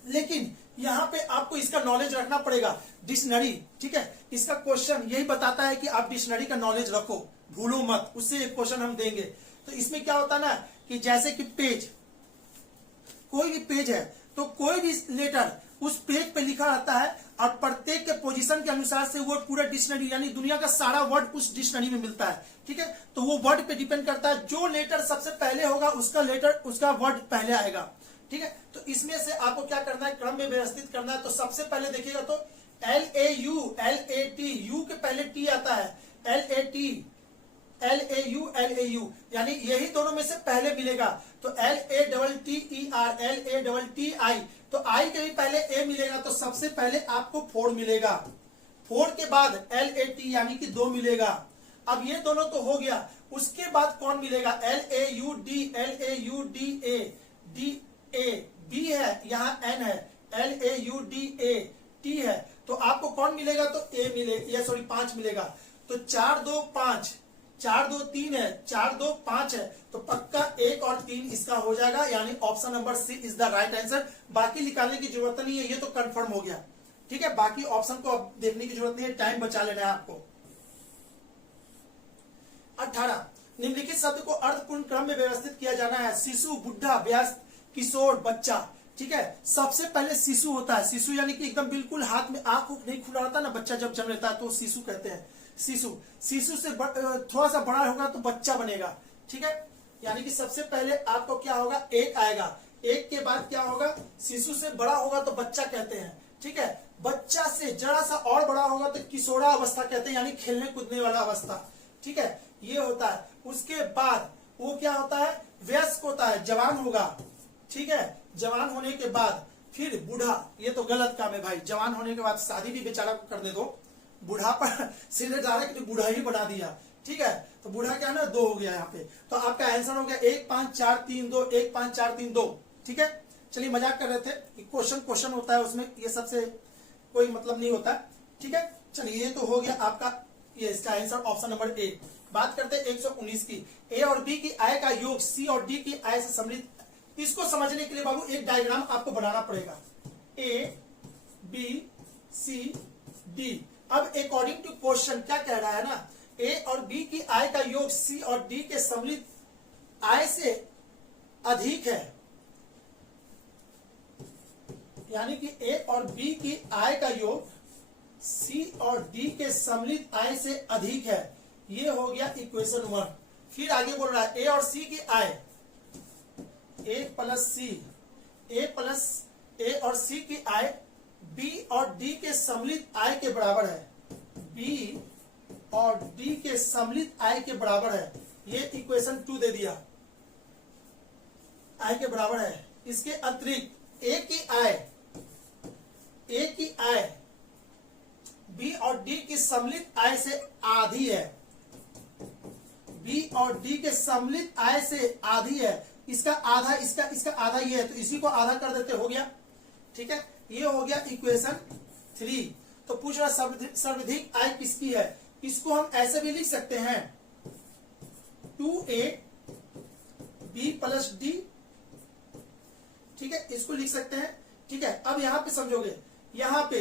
लेकिन यहाँ पे आपको इसका नॉलेज रखना पड़ेगा, डिक्शनरी, ठीक है। इसका क्वेश्चन यही बताता है कि आप डिक्शनरी का नॉलेज रखो, भूलो मत, उससे एक क्वेश्चन हम देंगे। तो इसमें क्या होता है ना कि जैसे कि पेज, कोई भी पेज है तो कोई भी लेटर उस पेज पे लिखा रहता है, और प्रत्येक के पोजीशन के अनुसार से वो पूरा डिक्शनरी यानी दुनिया का सारा वर्ड उस डिक्शनरी में मिलता है, ठीक है। तो वो वर्ड पे डिपेंड करता है, जो लेटर सबसे पहले होगा उसका वर्ड पहले आएगा, ठीक है। तो इसमें से आपको क्या करना है, क्रम में व्यवस्थित करना है। तो सबसे पहले देखिएगा तो LAU यू के पहले टी आता है, LAU यानी यही दोनों में से पहले मिलेगा। तो LATTER तो आई के भी पहले ए मिलेगा, तो सबसे पहले आपको 4 मिलेगा। 4 के बाद LAT यानी कि 2 मिलेगा। अब ये दोनों तो हो गया, उसके बाद कौन मिलेगा, LAUDA बी है, यहाँ N है, LAUDAT है, तो आपको कौन मिलेगा, तो ए मिलेगा, 5 मिलेगा। तो 4 2 5, 4 2 3 है, 4 2 5 है, तो पक्का 1 और 3 इसका हो जाएगा, यानी option number C is the right answer. बाकी निकालने की जरूरत नहीं है, ये तो कंफर्म हो गया, ठीक है। बाकी ऑप्शन को अब देखने की जरूरत नहीं है, टाइम बचा लेना है आपको। 18 निम्नलिखित शब्द को अर्थपूर्ण क्रम में व्यवस्थित किया जाना है। शिशु, बुढ़ा, वयस्क, किशोर, बच्चा, ठीक है। सबसे पहले शिशु होता है, शिशु यानी कि एकदम बिल्कुल हाथ में आंख नहीं खुला रहता ना, बच्चा जब जन्म लेता है तो शिशु कहते हैं। शिशु से थोड़ा सा बड़ा होगा तो बच्चा बनेगा, ठीक है। यानी कि सबसे पहले आपको क्या होगा, 1 आएगा, एक के बाद क्या होगा, शिशु से बड़ा होगा तो बच्चा कहते हैं, ठीक है। बच्चा से जरा सा और बड़ा होगा तो किशोरा अवस्था कहते हैं, यानी खेलने कूदने वाला अवस्था, ठीक है, ये होता है। उसके बाद वो क्या होता है, वयस्क होता है, जवान होगा, ठीक है। जवान होने के बाद फिर बूढ़ा, ये तो गलत काम है भाई, जवान होने के बाद शादी भी बेचारा को करने दो, बूढ़ा पर सिर डायरेक्ट बूढ़ा ही बना दिया, ठीक है। तो बूढ़ा क्या ना 2 हो गया यहाँ पे, तो आपका आंसर हो गया 1 5 4 3 2, 1 5 4 3 2, ठीक है। चलिए मजाक कर रहे थे, क्वेश्चन होता है उसमें, ये सबसे कोई मतलब नहीं होता, ठीक है। चलिए ये तो हो गया आपका, ये इसका आंसर ऑप्शन नंबर ए। बात करते हैं 119 की, ए और बी की आय का योग सी और डी की आय से सम्मिलित। इसको समझने के लिए बाबू एक डायग्राम आपको बनाना पड़ेगा, ए बी सी डी। अब अकॉर्डिंग टू क्वेश्चन क्या कह रहा है ना, ए और बी की आय का योग सी और डी के सम्मिलित आय से अधिक है, यानी कि ए और बी की आय का योग सी और डी के सम्मिलित आय से अधिक है, ये हो गया इक्वेशन 1। फिर आगे बोल रहा है ए और सी की आय, ए प्लस सी, ए और सी की आय बी और डी के सम्मिलित आय के बराबर है, बी और डी के सम्मिलित आय के बराबर है, ये इक्वेशन 2 दे दिया, आय के बराबर है। इसके अतिरिक्त ए की आय बी और डी की सम्मिलित आय से आधी है, बी और डी के सम्मिलित आय से आधी है, इसका आधा, इसका आधा ये है, तो इसी को आधा कर देते, हो गया, ठीक है। ये हो गया इक्वेशन 3। तो पूछ रहा सर्वाधिक आय किसकी है, इसको हम ऐसे भी लिख सकते हैं 2a b प्लस डी, ठीक है, इसको लिख सकते हैं, ठीक है। अब यहां पे समझोगे, यहां पे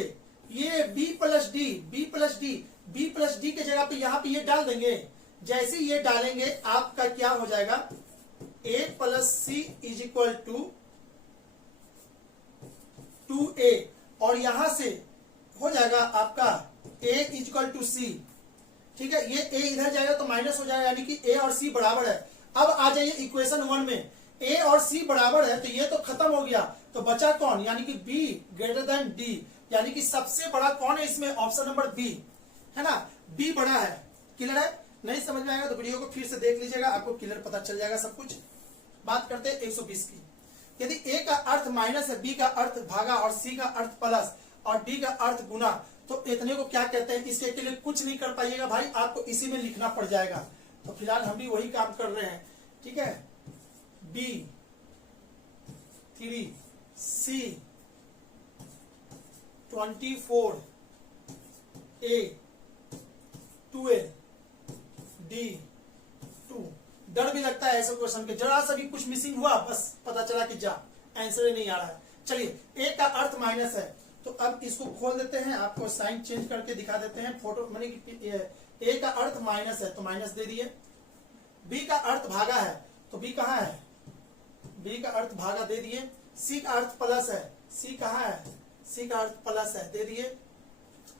ये b प्लस डी के जगह पे यहां पे ये डाल देंगे, जैसे ये डालेंगे आपका क्या हो जाएगा, a plus C is equal to 2a, और यहां से हो जाएगा आपका a is equal to C, ठीक है। ये a इधर जाएगा तो माइनस हो जाएगा, यानी कि a और c बराबर है। अब आ जाइए इक्वेशन 1 में, a और c बराबर है तो ये तो खत्म हो गया, तो बचा कौन, यानी कि b ग्रेटर देन d, यानी कि सबसे बड़ा कौन है इसमें, ऑप्शन नंबर b है ना, b बड़ा है। क्लियर है, नहीं समझ में आएगा तो वीडियो को फिर से देख लीजिएगा, आपको क्लियर पता चल जाएगा सब कुछ। बात करते हैं 120 की, यदि a का अर्थ माइनस है, b का अर्थ भागा और c का अर्थ प्लस और d का अर्थ गुना, तो इतने को क्या कहते हैं, इसके लिए कुछ नहीं कर पाइएगा भाई, आपको इसी में लिखना पड़ जाएगा। तो फिलहाल हम भी वही काम कर रहे हैं, ठीक है। b 3 c 24 a 12 d 2। डर भी लगता है ऐसे क्वेश्चन के, जरा सा भी कुछ मिसिंग हुआ बस पता चला कि जा आंसर ही नहीं आ रहा है। चलिए ए का अर्थ माइनस है, तो अब इसको खोल देते हैं, आपको साइन चेंज करके दिखा देते हैं, फोटो माने कि ए का अर्थ माइनस है तो माइनस दे दिए, बी का अर्थ भागा है तो बी कहाँ है, बी का अर्थ भागा दे दिए, सी का अर्थ प्लस है, सी कहाँ है, सी का अर्थ प्लस है दे दिए,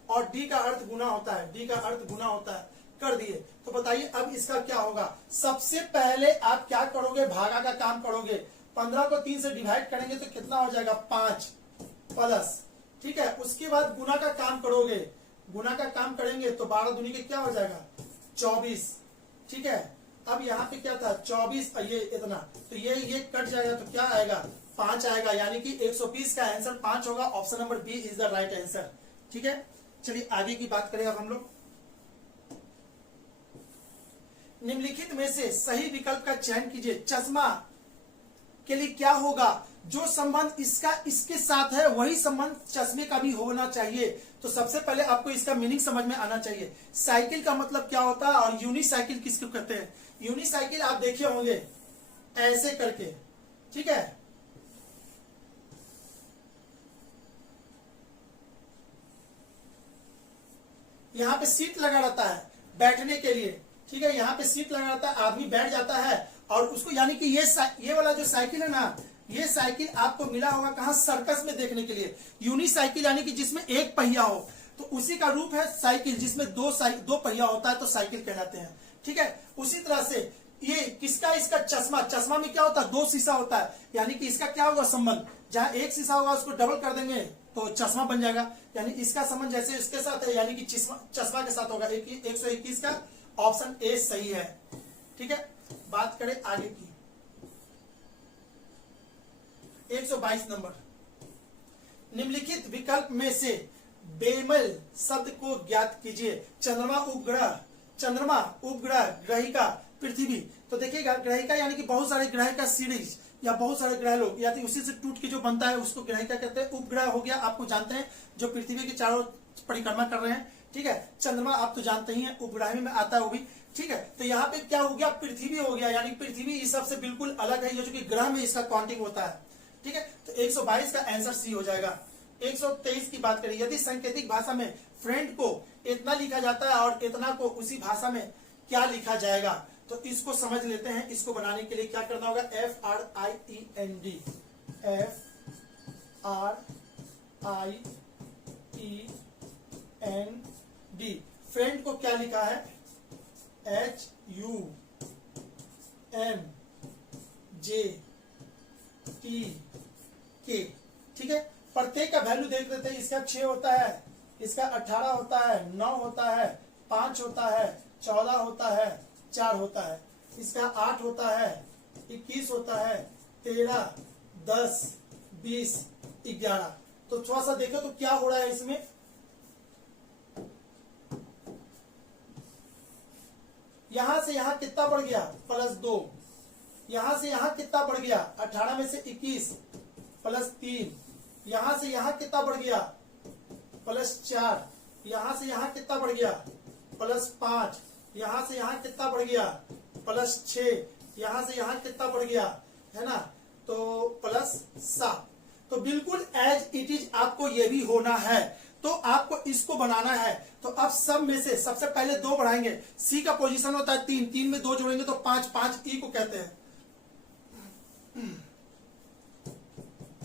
और डी का अर्थ गुना होता है, डी का अर्थ गुना होता है कर दिए। तो बताइए अब इसका क्या होगा, सबसे पहले आप क्या करोगे, भागा का काम करोगे, 15 को 3 से डिवाइड करेंगे तो कितना हो जाएगा 5 प्लस, ठीक है। उसके बाद गुना का काम करोगे, गुना का काम करेंगे तो 12 दूनी के क्या हो जाएगा 24, ठीक है। अब यहाँ पे क्या था 24, ये इतना, तो ये कट जाएगा तो क्या आएगा 5 आएगा, यानी कि 120 का आंसर 5 होगा, option number B is the right answer, ठीक है। चलिए आगे की बात करें अब हम लोग, निम्नलिखित में से सही विकल्प का चयन कीजिए। चश्मा के लिए क्या होगा, जो संबंध इसका इसके साथ है वही संबंध चश्मे का भी होना चाहिए। तो सबसे पहले आपको इसका मीनिंग समझ में आना चाहिए। साइकिल का मतलब क्या होता है और यूनिसाइकिल किसको कहते हैं। यूनिसाइकिल आप देखे होंगे ऐसे करके, ठीक है, यहाँ पे सीट लगा रहता है बैठने के लिए, ठीक है, यहाँ पे सीट लगा रहता है, आदमी बैठ जाता है और उसको, यानी कि ये वाला जो साइकिल है ना, ये साइकिल आपको मिला होगा कहाँ, सर्कस में देखने के लिए। यूनिसाइकिल यानी कि जिसमें एक पहिया हो, तो उसी का रूप है साइकिल, जिसमें दो पहिया होता है तो साइकिल कहलाते हैं, ठीक है। उसी तरह से ये किसका, इसका चश्मा, चश्मा में क्या होता है, दो शीशा होता है, यानी कि इसका क्या होगा संबंध, जहां एक शीशा होगा उसको डबल कर देंगे तो चश्मा बन जाएगा, यानी इसका संबंध जैसे इसके साथ है, यानी कि चश्मा के साथ होगा। 121 का ऑप्शन ए सही है। ठीक है, बात करें आगे की। 122 नंबर, निम्नलिखित विकल्प में से बेमेल शब्द को ज्ञात कीजिए। चंद्रमा उपग्रह, ग्रहिका, पृथ्वी। तो देखिएगा ग्रहिका यानी कि बहुत सारे ग्रह का सीरीज या बहुत सारे ग्रह लोग या उसी से टूट के जो बनता है उसको ग्रहिका कहते हैं। उपग्रह हो गया, आपको जानते हैं जो पृथ्वी के चारों परिक्रमा कर रहे हैं। ठीक है, चंद्रमा आप तो जानते ही हैं, उपग्रह में आता है वो भी। ठीक है, तो यहाँ पे क्या हो गया, पृथ्वी हो गया, यानी पृथ्वी इस सबसे बिल्कुल अलग है, ये जो कि ग्रह में इसका काउंटिंग होता है। ठीक है, तो 122 का आंसर सी हो जाएगा। 123 की बात करें, यदि सांकेतिक भाषा में फ्रेंड को इतना लिखा जाता है और इतना को उसी भाषा में क्या लिखा जाएगा, तो इसको समझ लेते हैं। इसको बनाने के लिए क्या करना होगा, FRIEND, FRIEND, फ्रेंड को क्या लिखा है, HUMJTK। ठीक है, प्रत्येक का वैल्यू देख लेते हैं। इसका 6 होता है, इसका 18 होता है, 9 होता है, 5 होता है, 14 होता है, 4 होता है, इसका 8 होता है, 21 होता है, 13, 10, 20, 11। तो थोड़ा सा देखो तो क्या हो रहा है इसमें, यहां से यहां कितना बढ़ गया, +2, यहां से यहां कितना बढ़ गया, 18 में से 21 +3, यहां से यहां कितना बढ़ गया, +4, यहां से यहां कितना बढ़ गया, +5, यहां से यहां कितना बढ़ गया, +6, यहां से यहां कितना बढ़ गया, है ना, तो +7। तो बिल्कुल एज इट इज आपको ये भी होना है, तो आपको इसको बनाना है। तो अब सब में से सबसे पहले 2 बढ़ाएंगे। सी का पोजीशन होता है 3, 3 में 2 जोड़ेंगे तो 5, 5 ई को कहते हैं,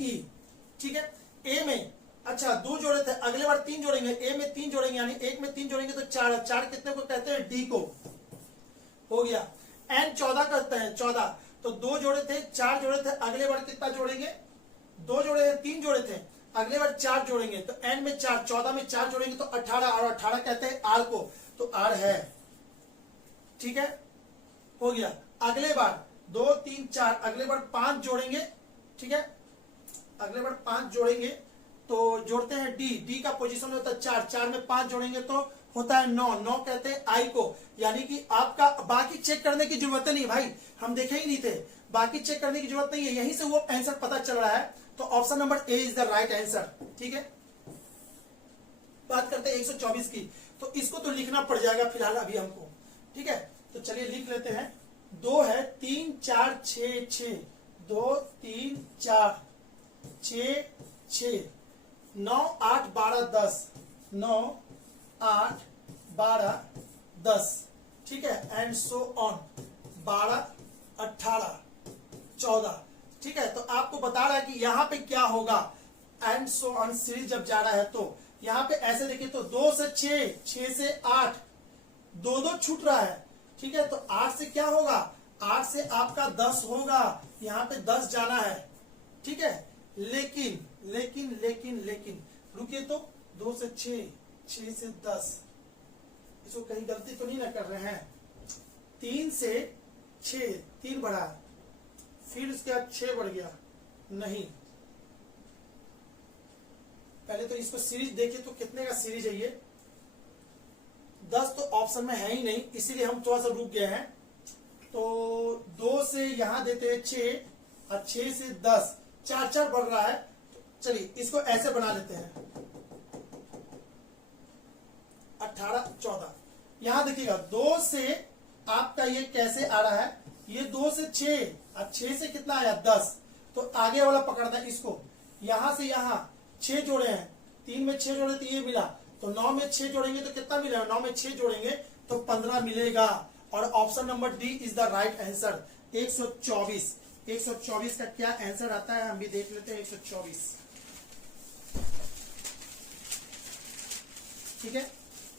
ई। ठीक है, ए में अच्छा 2 जोड़े थे, अगले बार 3 जोड़ेंगे, ए में 3 जोड़ेंगे, यानी 1 में 3 जोड़ेंगे तो 4, 4 कितने को कहते हैं, डी को। हो गया, एन 14 कहते हैं, 14। तो 2 जोड़े थे, 4 जोड़े थे, अगले बार कितना जोड़ेंगे, 2 जोड़े थे, 3 जोड़े थे, अगले बार 4 जोड़ेंगे, तो एन में 4, 14 में 4 जोड़ेंगे तो 18, और 18 कहते हैं आर को, तो आर है। ठीक है, हो गया। अगले बार 2, 3, 4, अगले बार 5 जोड़ेंगे। ठीक है, अगले बार 5 जोड़ेंगे तो जोड़ते हैं डी, डी का पोजीशन होता है 4, 4 में 5 जोड़ेंगे तो होता है 9, 9 कहते हैं आई को। यानी कि आपका बाकी चेक करने की जरूरत नहीं भाई, हम देखे ही नहीं थे, बाकी चेक करने की जरूरत नहीं है, यहीं से वो आंसर पता चल रहा है। तो option number A is the right answer. ठीक है, बात करते हैं 124 की, तो इसको तो लिखना पड़ जाएगा फिलहाल अभी हमको। ठीक है, तो चलिए लिख लेते हैं। 2 है, 3, 4, 6, 6, 2, 3, 4, 6, 6, 9, 8, 12, 10, 9, 8, 12, 10। ठीक है, एंड सो ऑन, 12, 18, 14। ठीक है, तो आपको बता रहा है कि यहाँ पे क्या होगा, एंड सो ऑन सीरीज जब जा रहा है तो यहाँ पे ऐसे देखिए तो 2 से 6, 6 से 8, 2 छूट रहा है। ठीक है, तो 8 से क्या होगा, 8 से आपका 10 होगा, यहाँ पे 10 जाना है। ठीक है, लेकिन लेकिन लेकिन लेकिन रुकिए, तो 2 से 6, 6 से 10, इसको कहीं गलती तो नहीं ना कर रहे हैं, 3 से 6, 3 बढ़ा, फिर उसके बाद 6 बढ़ गया, नहीं, पहले तो इसको सीरीज देखिए तो कितने का सीरीज है ये, 10 तो ऑप्शन में है ही नहीं, इसीलिए हम थोड़ा सा रुक गए हैं। तो 2 से यहां देते हैं 6 और 6 से 10, 4 4 बढ़ रहा है। चलिए इसको ऐसे बना लेते हैं, 18, 14। यहां देखिएगा 2 से आपका ये कैसे आ रहा है, ये 2 से 6 और 6 से कितना आया, 10। तो आगे वाला पकड़ना है इसको, यहां से यहां 6 जोड़े हैं, 3 में 6 जोड़े तो ये मिला, तो 9 में 6 जोड़ेंगे तो कितना मिलेगा, 9 में 6 जोड़ेंगे तो 15 मिलेगा। और option number D is the right answer. 124, 124 का क्या आंसर आता है हम भी देख लेते हैं। 124, ठीक है,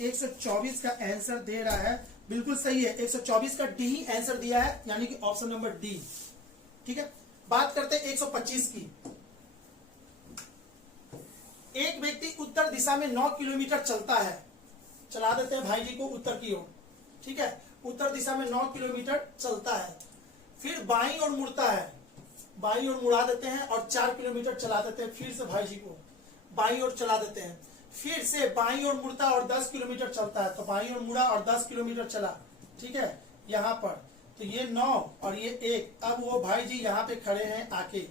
124 का आंसर दे रहा है बिल्कुल सही है, 124 का डी ही आंसर दिया है, यानी कि ऑप्शन नंबर डी। ठीक है, बात करते हैं 125 की। एक व्यक्ति उत्तर दिशा में 9 किलोमीटर चलता है, चला देते हैं भाई जी को उत्तर की ओर। ठीक है, उत्तर दिशा में 9 किलोमीटर चलता है, फिर बाईं ओर मुड़ता है, बाईं ओर मुड़ा देते हैं और 4 किलोमीटर चला देते हैं। फिर से भाई जी को बाईं ओर चला देते हैं, फिर से बाईं ओर मुड़ता और 10 किलोमीटर चलता है, तो बाईं ओर मुड़ा और 10 किलोमीटर चला। ठीक है, यहाँ पर तो ये 9 और ये 1, अब वो भाई जी यहाँ पे खड़े हैं आके।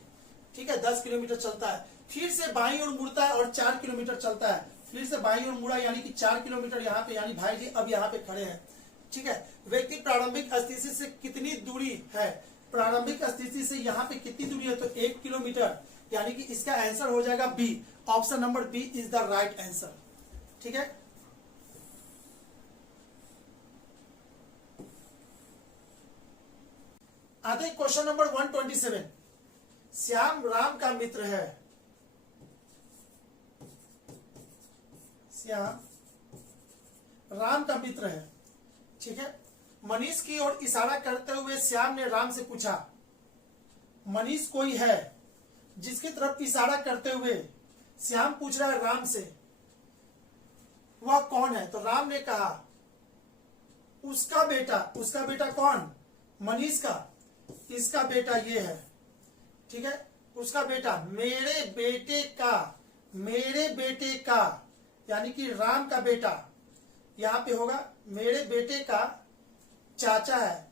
ठीक है, 10 किलोमीटर चलता है, फिर से बाईं ओर मुड़ता है और 4 किलोमीटर चलता है, फिर से बाईं ओर मुड़ा, यानी कि 4 किलोमीटर यहाँ पे, यानी भाई जी अब यहाँ पे खड़े हैं। ठीक है, व्यक्ति प्रारंभिक स्थिति से कितनी दूरी है, प्रारंभिक स्थिति से यहाँ पे कितनी दूरी है, तो 1 किलोमीटर, यानी कि इसका आंसर हो जाएगा B. Option number B is the right answer. ठीक है, आते क्वेश्चन नंबर 127। श्याम राम का मित्र है, श्याम राम का मित्र है। ठीक है, मनीष की ओर इशारा करते हुए श्याम ने राम से पूछा, मनीष कोई है? जिसकी तरफ इशारा करते हुए श्याम पूछ रहा है राम से, वह कौन है? तो राम ने कहा उसका बेटा। उसका बेटा कौन? मनीष का, इसका बेटा ये है। ठीक है, उसका बेटा, मेरे बेटे का, मेरे बेटे का, यानी कि राम का बेटा यहां पे होगा मेरे बेटे का चाचा है।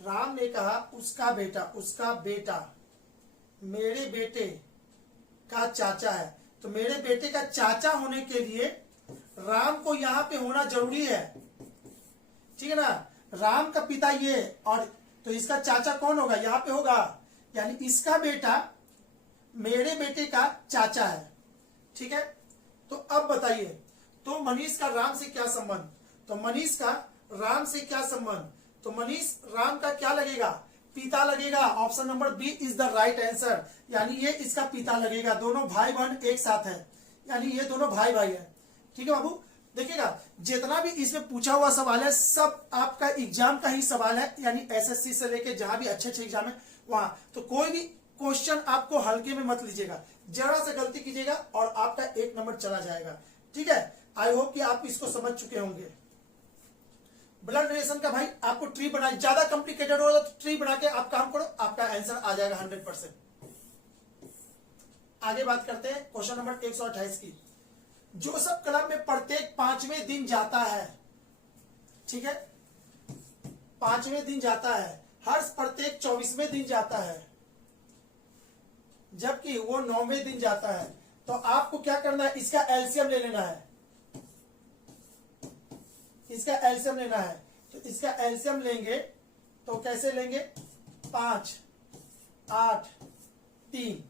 राम ने कहा उसका बेटा, उसका बेटा मेरे बेटे का चाचा है, तो मेरे बेटे का चाचा होने के लिए राम को यहां पे होना जरूरी है। ठीक है ना, राम का पिता ये, और तो इसका चाचा कौन होगा? यहां पे होगा, यानी इसका बेटा मेरे बेटे का चाचा है। ठीक है, तो अब बताइए, तो मनीष का राम से क्या संबंध? तो मनीष का राम से क्या संबंध? तो मनीष राम का क्या लगेगा? पिता लगेगा। Option number B is the right answer, यानी ये इसका पिता लगेगा। दोनों भाई बहन एक साथ है, यानी ये दोनों भाई भाई है। ठीक है बाबू, देखिएगा जितना भी इसमें पूछा हुआ सवाल है सब आपका एग्जाम का ही सवाल है, यानी एसएससी से लेके जहां भी अच्छे अच्छे एग्जाम है वहां, तो कोई भी क्वेश्चन आपको हल्के में मत लीजिएगा, जरा सा गलती कीजिएगा और आपका 1 नंबर चला जाएगा। ठीक है, आई होप कि आप इसको समझ चुके होंगे। ब्लड रिलेशन का भाई आपको ट्री बना, ज्यादा कॉम्प्लिकेटेड हो तो ट्री बना के आप काम करो, आपका आंसर आ जाएगा 100%। आगे बात करते हैं क्वेश्चन नंबर 128 की। जोसेफ क्लब में प्रत्येक 5वें दिन जाता है। ठीक है, 5वें दिन जाता है। हर्ष प्रत्येक 24वें दिन जाता है, जबकि वो 9वें दिन जाता है। तो आपको क्या करना है? इसका एलसीएम ले लेना है, इसका एलसीएम लेना है। तो इसका एलसीएम लेंगे तो कैसे लेंगे? 5, 8, 3,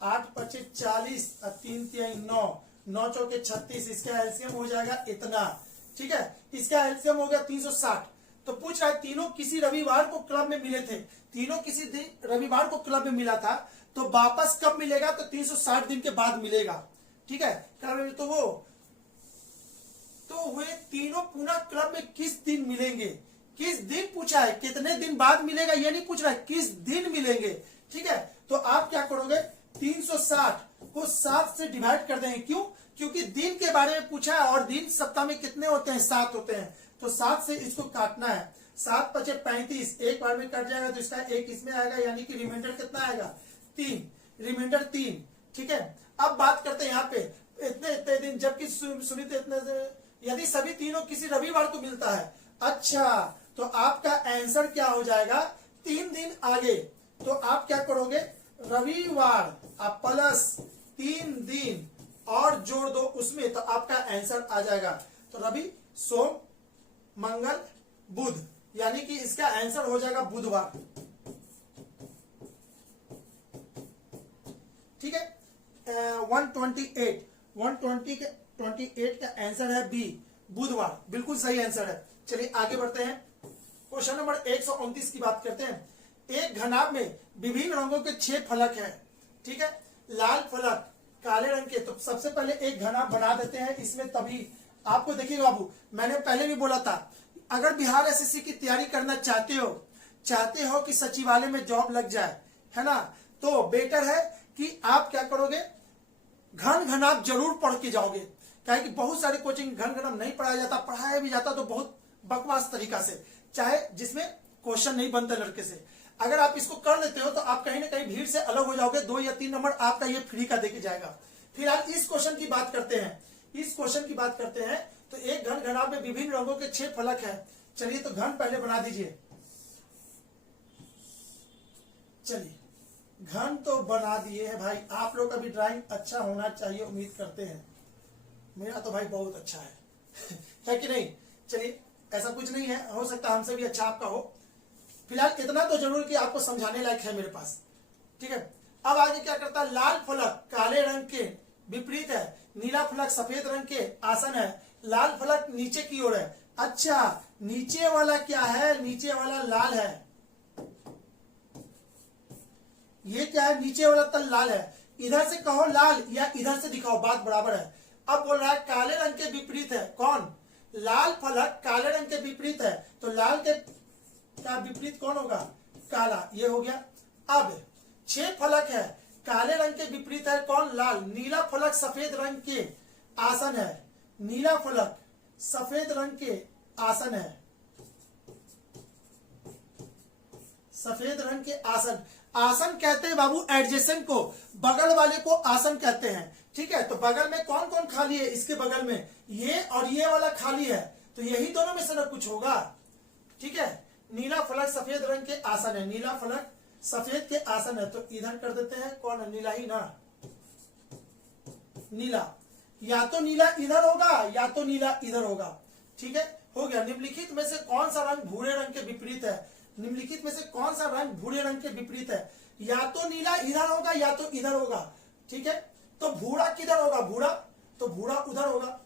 8 पचे 40 और 3 तिहाई 9, 9 चौके 36, इसका एलसीएम हो जाएगा इतना। ठीक है, इसका एलसीएम हो गया 360। तो पूछ रहा है तीनों किसी रविवार को क्लब में मिले थे, तीनों किसी दिन रविवार को क्लब में मिला था, तो वापस कब मिलेगा? तो 360 दिन के बाद मिलेगा। ठीक है, तो वो तो वे तीनों पुनः क्लब में किस दिन मिलेंगे? किस दिन पूछा है, कितने दिन बाद मिलेगा ये नहीं पूछ रहा है, किस दिन मिलेंगे। ठीक है, तो आप क्या करोगे? 360 को 7 से डिवाइड कर देंगे। क्यों? क्योंकि दिन के बारे में पूछा है और दिन सप्ताह में कितने होते हैं? 7 होते हैं। तो 7 से इसको काटना है, 7 पचे 35, एक बार में कट जाएगा तो इसका 1 इसमें आएगा, यानी कि रिमाइंडर कितना आएगा? 3, रिमाइंडर 3। ठीक है, अब बात करते हैं यहाँ पे इतने इतने दिन, जबकि सुनित इतने, यदि सभी तीनों किसी रविवार को मिलता है। अच्छा, तो आपका आंसर क्या हो जाएगा? 3 दिन आगे। तो आप क्या करोगे? रविवार आप प्लस 3 दिन और जोड़ दो उसमें, तो आपका आंसर आ जाएगा। तो रवि, सोम, मंगल, बुध, यानी कि इसका आंसर हो जाएगा बुधवार। ठीक है, 128 का आंसर है बी, बुधवार। बिल्कुल सही आंसर है। चलिए आगे बढ़ते हैं, क्वेश्चन नंबर 129 की बात करते हैं। एक घनाभ में विभिन्न रंगों के 6 फलक हैं। ठीक है, लाल फलक, काले रंग के। तो सबसे पहले एक घनाभ बना देते हैं इसमें, तभी आपको देखिए बाबू, मैंने पहले भी बोला था, अगर बिहार एसएससी की तैयारी करना चाहते हो कि सचिवालय में जॉब लग जाए, है ना, तो बेटर है कि आप क्या करोगे, घन घनाप जरूर पढ़ के जाओगे। क्या है कि बहुत सारे कोचिंग घन घनाप नहीं पढ़ाया जाता, पढ़ाया भी जाता तो बहुत बकवास तरीका से, चाहे जिसमें क्वेश्चन नहीं बनते लड़के से। अगर आप इसको कर लेते हो तो आप कहीं ना कहीं भीड़ से अलग हो जाओगे, 2 या 3 नंबर आपका ये फ्री का देके जाएगा। फिर आप इस क्वेश्चन की बात करते हैं, तो एक घन घनाप में विभिन्न रंगों के 6 फलक है। चलिए तो घन पहले बना दीजिए। चलिए घन तो बना दिए है भाई, आप लोग का भी ड्राइंग अच्छा होना चाहिए, उम्मीद करते हैं। मेरा तो भाई बहुत अच्छा है कि नहीं। चलिए ऐसा कुछ नहीं है, हो सकता है हमसे भी अच्छा आपका हो। फिलहाल इतना तो जरूर कि आपको समझाने लायक है मेरे पास, ठीक है। अब आगे क्या करता है, लाल फलक काले रंग के विपरीत है, नीला फलक सफेद रंग के आसन है, लाल फलक नीचे की ओर है। अच्छा, नीचे वाला क्या है, नीचे वाला लाल है। ये क्या है, नीचे वाला तल लाल है। इधर से कहो लाल या इधर से दिखाओ, बात बराबर है। अब बोल रहा है काले रंग के विपरीत है, कौन, लाल फलक काले रंग के विपरीत है, तो लाल के का विपरीत कौन होगा, काला, ये हो गया। अब 6 फलक है, काले रंग के विपरीत है कौन, लाल, नीला फलक सफेद रंग के आसन है, नीला फलक सफेद रंग के आसन है, सफेद रंग के आसन। आसन कहते हैं बाबू एडजेसेंट को, बगल वाले को आसन कहते हैं, ठीक है। तो बगल में कौन कौन खाली है, इसके बगल में ये और ये वाला खाली है, तो यही दोनों में से ना कुछ होगा, ठीक है। नीला फलक सफेद रंग के आसन है, नीला फलक सफेद के आसन है, तो इधर कर देते हैं, कौन है, नीला ही ना, नीला, या तो नीला इधर होगा या तो नीला इधर होगा, ठीक है, हो गया। निम्नलिखित में से कौन सा रंग भूरे रंग के विपरीत है, निम्नलिखित में से कौन सा रंग भूरे रंग के विपरीत है, या तो नीला इधर होगा या तो इधर होगा, ठीक है। तो भूरा किधर होगा, भूरा, तो भूरा उधर होगा,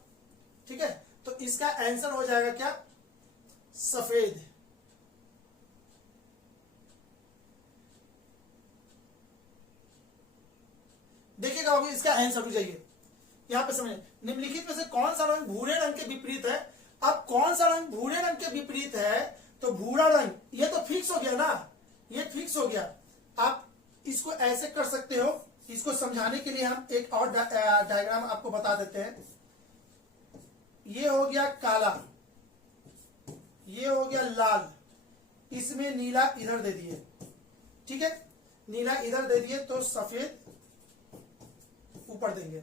ठीक है। तो इसका आंसर हो जाएगा क्या, सफेद। देखिएगा अभी इसका आंसर हो जाइए, यहां पे समझे, निम्नलिखित में से कौन सा रंग भूरे रंग के विपरीत है। अब कौन सा रंग भूरे रंग के विपरीत है, तो भूरा रंग, ये तो फिक्स हो गया ना, ये फिक्स हो गया। आप इसको ऐसे कर सकते हो, इसको समझाने के लिए हम एक और डायग्राम आपको बता देते हैं। ये हो गया काला, ये हो गया लाल, इसमें नीला इधर दे दिए, ठीक है, नीला इधर दे दिए, तो सफेद ऊपर देंगे।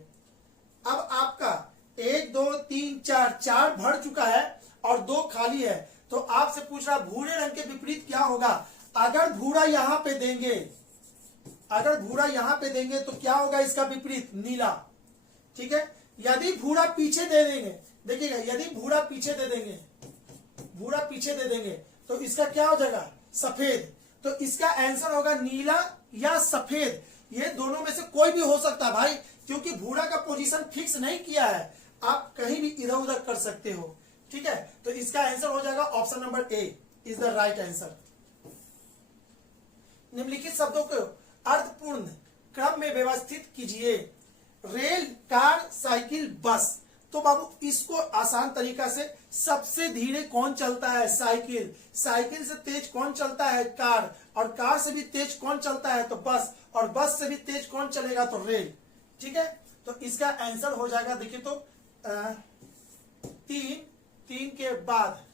अब आपका 1 2 3 4 भर चुका है और 2 खाली है, तो आपसे पूछ रहा भूरे रंग के विपरीत क्या होगा। अगर भूरा यहां पे देंगे, अगर भूरा यहां पे देंगे तो क्या होगा इसका विपरीत, नीला, ठीक है। यदि भूरा पीछे दे देंगे, देखिएगा, यदि भूरा पीछे दे देंगे, भूरा पीछे दे देंगे, तो इसका क्या हो जाएगा, सफेद। तो इसका आंसर होगा नीला या सफेद, ये दोनों में से कोई भी हो सकता है भाई, क्योंकि भूरा का पोजीशन फिक्स नहीं किया है, आप कहीं भी इधर उधर कर सकते हो, ठीक है। तो इसका आंसर हो जाएगा option number A is the right answer. निम्नलिखित शब्दों को अर्थपूर्ण क्रम में व्यवस्थित कीजिए। रेल, कार, साइकिल, बस। तो बाबू इसको आसान तरीका से, सबसे धीरे कौन चलता है, साइकिल, साइकिल से तेज कौन चलता है, कार, और कार से भी तेज कौन चलता है, तो बस, और बस से भी तेज कौन चलेगा, तो रेल, ठीक है। तो इसका आंसर हो जाएगा, देखिए तो 3 के बाद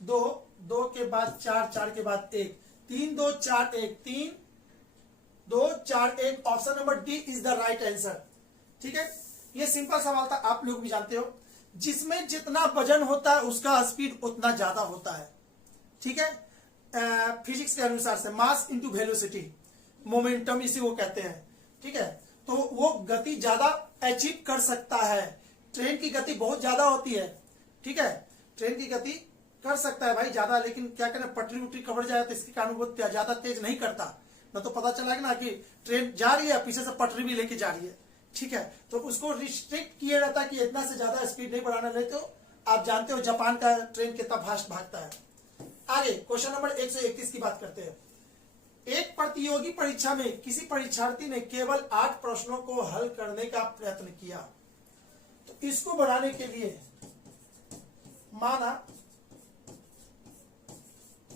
2, 2 के बाद 4, 4 के बाद 1, 3 2 4 1, 3 2 4 1, option number D is the right answer, ठीक है। ये सिंपल सवाल था, आप लोग भी जानते हो, जिसमें जितना वजन होता है उसका स्पीड उतना ज्यादा होता है, ठीक है। फिजिक्स के अनुसार से मास इंटू वेलोसिटी, मोमेंटम इसी वो कहते हैं, ठीक है। तो वो गति ज्यादा अचीव कर सकता है, ट्रेन की गति बहुत ज्यादा होती है, ठीक है, ट्रेन की गति कर सकता है भाई ज्यादा, लेकिन क्या करें, पटरी उटरी कवर जाए तो इसके कारण वो ज्यादा तेज नहीं करता, न तो पता चला ना कि ट्रेन जा रही है, पीछे से पटरी भी लेके जा रही है, ठीक है। तो उसको रिस्ट्रिक्ट किया रहता है कि इतना से ज्यादा स्पीड नहीं बढ़ाना, नहीं तो आप जानते हो जापान का ट्रेन कितना फास्ट भागता है। आगे क्वेश्चन नंबर 131 की बात करते हैं। एक प्रतियोगी परीक्षा में किसी परीक्षार्थी ने केवल 8 प्रश्नों को हल करने का प्रयत्न किया। तो इसको बढ़ाने के लिए माना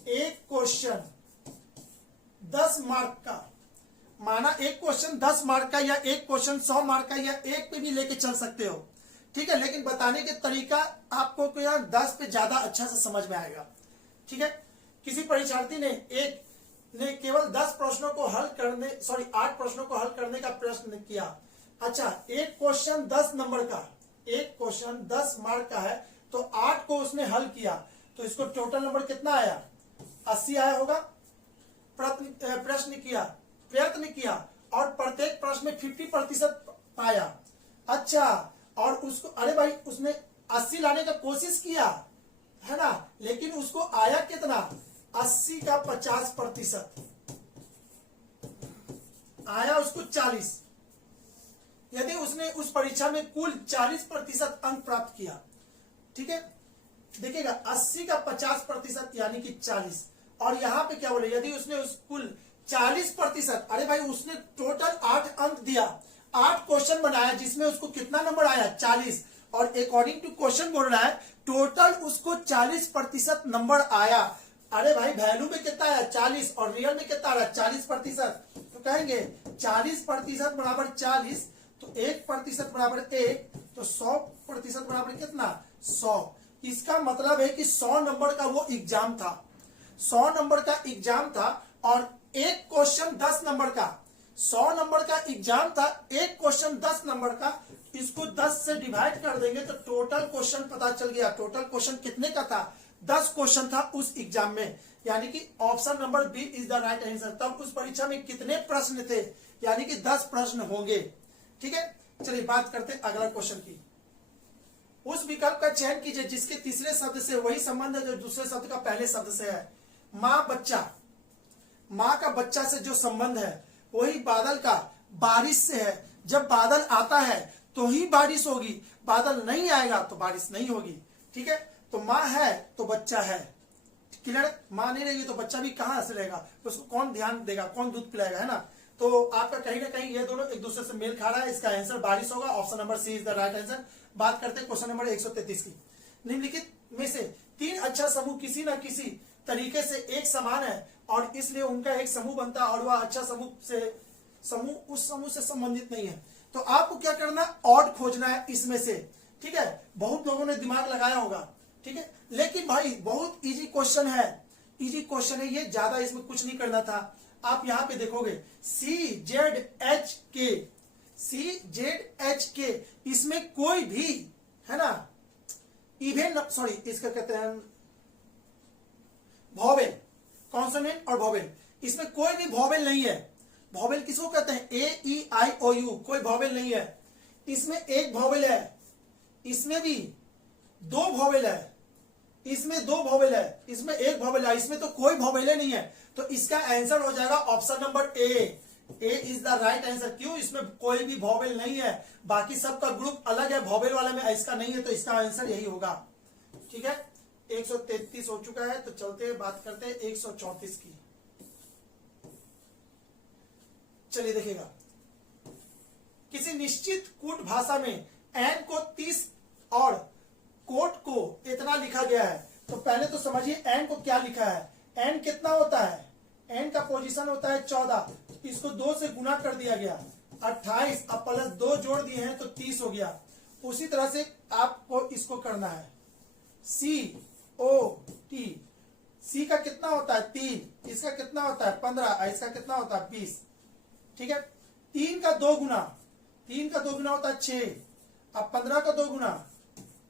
एक क्वेश्चन 10 मार्क का, माना एक क्वेश्चन 10 मार्क का या एक क्वेश्चन 100 मार्क का या एक पे भी लेके चल सकते हो, ठीक है। लेकिन बताने के तरीका आपको क्या 10 पे ज्यादा अच्छा से समझ में आएगा, ठीक है। किसी परीक्षार्थी ने केवल 10 प्रश्नों को हल करने 8 प्रश्नों को हल करने का प्रश्न किया। अच्छा, एक क्वेश्चन 10 नंबर का, एक क्वेश्चन 10 मार्क का है, तो 8 को उसने हल किया, तो इसको टोटल नंबर कितना आया? 80 आया होगा। प्रयत्न किया और प्रत्येक प्रश्न में 50% पाया। अच्छा, और उसको, अरे भाई उसने 80 लाने का कोशिश किया है ना, लेकिन उसको आया कितना? 80 का 50% आया उसको 40। यदि उसने उस परीक्षा में कुल 40% अंक प्राप्त किया, ठीक है, देखिएगा 80 का 50% यानी कि 40, और यहां पे क्या बोले, यदि उसने उस कुल 40%, अरे भाई उसने टोटल 8 अंक दिया, 8 क्वेश्चन बनाया जिसमें उसको कितना नंबर आया? 40, और अकॉर्डिंग टू क्वेश्चन बोल रहा है टोटल उसको 40% नंबर आया। अरे भाई वैल्यू में कितना आया? 40, और रियल में कितना आ रहा है? 40%। तो कहेंगे 40% बराबर 40, तो 1% बराबर 1, तो 100% बराबर कितना? 100। इसका मतलब है कि 100 नंबर का वो एग्जाम था, 100 नंबर का एग्जाम था, और एक क्वेश्चन 10 नंबर का, 100 नंबर का एग्जाम था, एक क्वेश्चन 10 नंबर का, इसको 10 से डिवाइड कर देंगे तो टोटल क्वेश्चन पता चल गया। टोटल क्वेश्चन कितने का था? 10 क्वेश्चन था उस एग्जाम में, यानी कि option number B is the right answer. तब उस परीक्षा में कितने प्रश्न थे? यानी कि 10 प्रश्न होंगे, ठीक है। चलिए बात करते हैं अगला क्वेश्चन की। उस विकल्प का चयन कीजिए जिसके तीसरे शब्द से वही संबंध है जो दूसरे शब्द का पहले शब्द से है। माँ बच्चा, माँ का बच्चा से जो संबंध है वही बादल का बारिश से है। जब बादल आता है तो ही बारिश होगी, बादल नहीं आएगा तो बारिश नहीं होगी, ठीक है। तो माँ है तो बच्चा है, क्लियर। माँ नहीं रहेगी तो बच्चा भी कहां से रहेगा, उसको कौन ध्यान देगा, कौन दूध पिलाएगा, है ना। तो आपका कहीं ना कहीं ये दोनों एक दूसरे से मेल खा रहा है। इसका आंसर बारिश होगा, option number C is the right answer. बात करते हैं क्वेश्चन नंबर 133 की। निम्नलिखित में से 3 अच्छा समूह किसी न किसी तरीके से एक समान है और इसलिए उनका एक समूह बनता है, और वह अच्छा समूह उस समूह से संबंधित नहीं है। तो आपको क्या करना, ऑड खोजना है इसमें से, ठीक है। बहुत लोगों ने दिमाग लगाया होगा, ठीक है, लेकिन भाई बहुत इजी क्वेश्चन है, इजी क्वेश्चन है ये, ज्यादा इसमें कुछ नहीं करना था। आप यहां पे देखोगे CZHK, इसमें कोई भी, है ना, इवेन इसका कहते हैं वॉवेल, कॉन्सोनेंट और वॉवेल, इसमें कोई भी वॉवेल नहीं है। वॉवेल किसको कहते हैं? AEIOU, कोई वॉवेल नहीं है। इसमें एक वॉवेल है, इसमें भी 2 वॉवेल है, इसमें 2 वॉवेल है, इसमें एक वॉवेल है, इसमें तो कोई वॉवेल नहीं है। तो इसका आंसर हो जाएगा option number A is the right answer. क्यों? इसमें कोई भी वॉवेल नहीं है, बाकी सबका ग्रुप अलग है, वॉवेल वाले में इसका नहीं है, तो इसका आंसर यही होगा, ठीक है। 133 हो चुका है, तो चलते हैं बात करते हैं 134 की। चलिए देखिएगा, किसी निश्चित कूट भाषा में एन को 30 और कोट को इतना लिखा गया है। तो पहले तो समझिए एन को क्या लिखा है। एन कितना होता है? एन का पोजीशन होता है 14, इसको 2 से गुना कर दिया गया 28, अब प्लस 2 जोड़ दिए हैं तो 30 हो गया। उसी तरह से आपको इसको करना है COT, सी का कितना होता है 3, इसका कितना होता है 15, इसका कितना होता है 20, ठीक है। 3 का 2 गुना, 3 का 2 गुना होता है 6, अब 15 का 2 गुना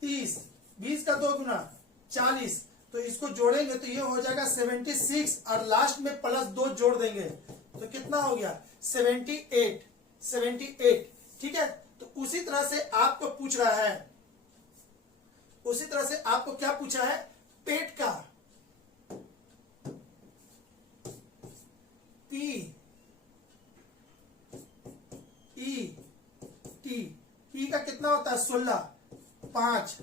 30, 20 का 2 गुना 40, तो इसको जोड़ेंगे तो ये हो जाएगा 76, और लास्ट में प्लस 2 जोड़ देंगे तो कितना हो गया 78, ठीक है। तो उसी तरह से आपको पूछ रहा है, उसी तरह से आपको क्या पूछा है, पेट का पी का कितना होता है 16, 5,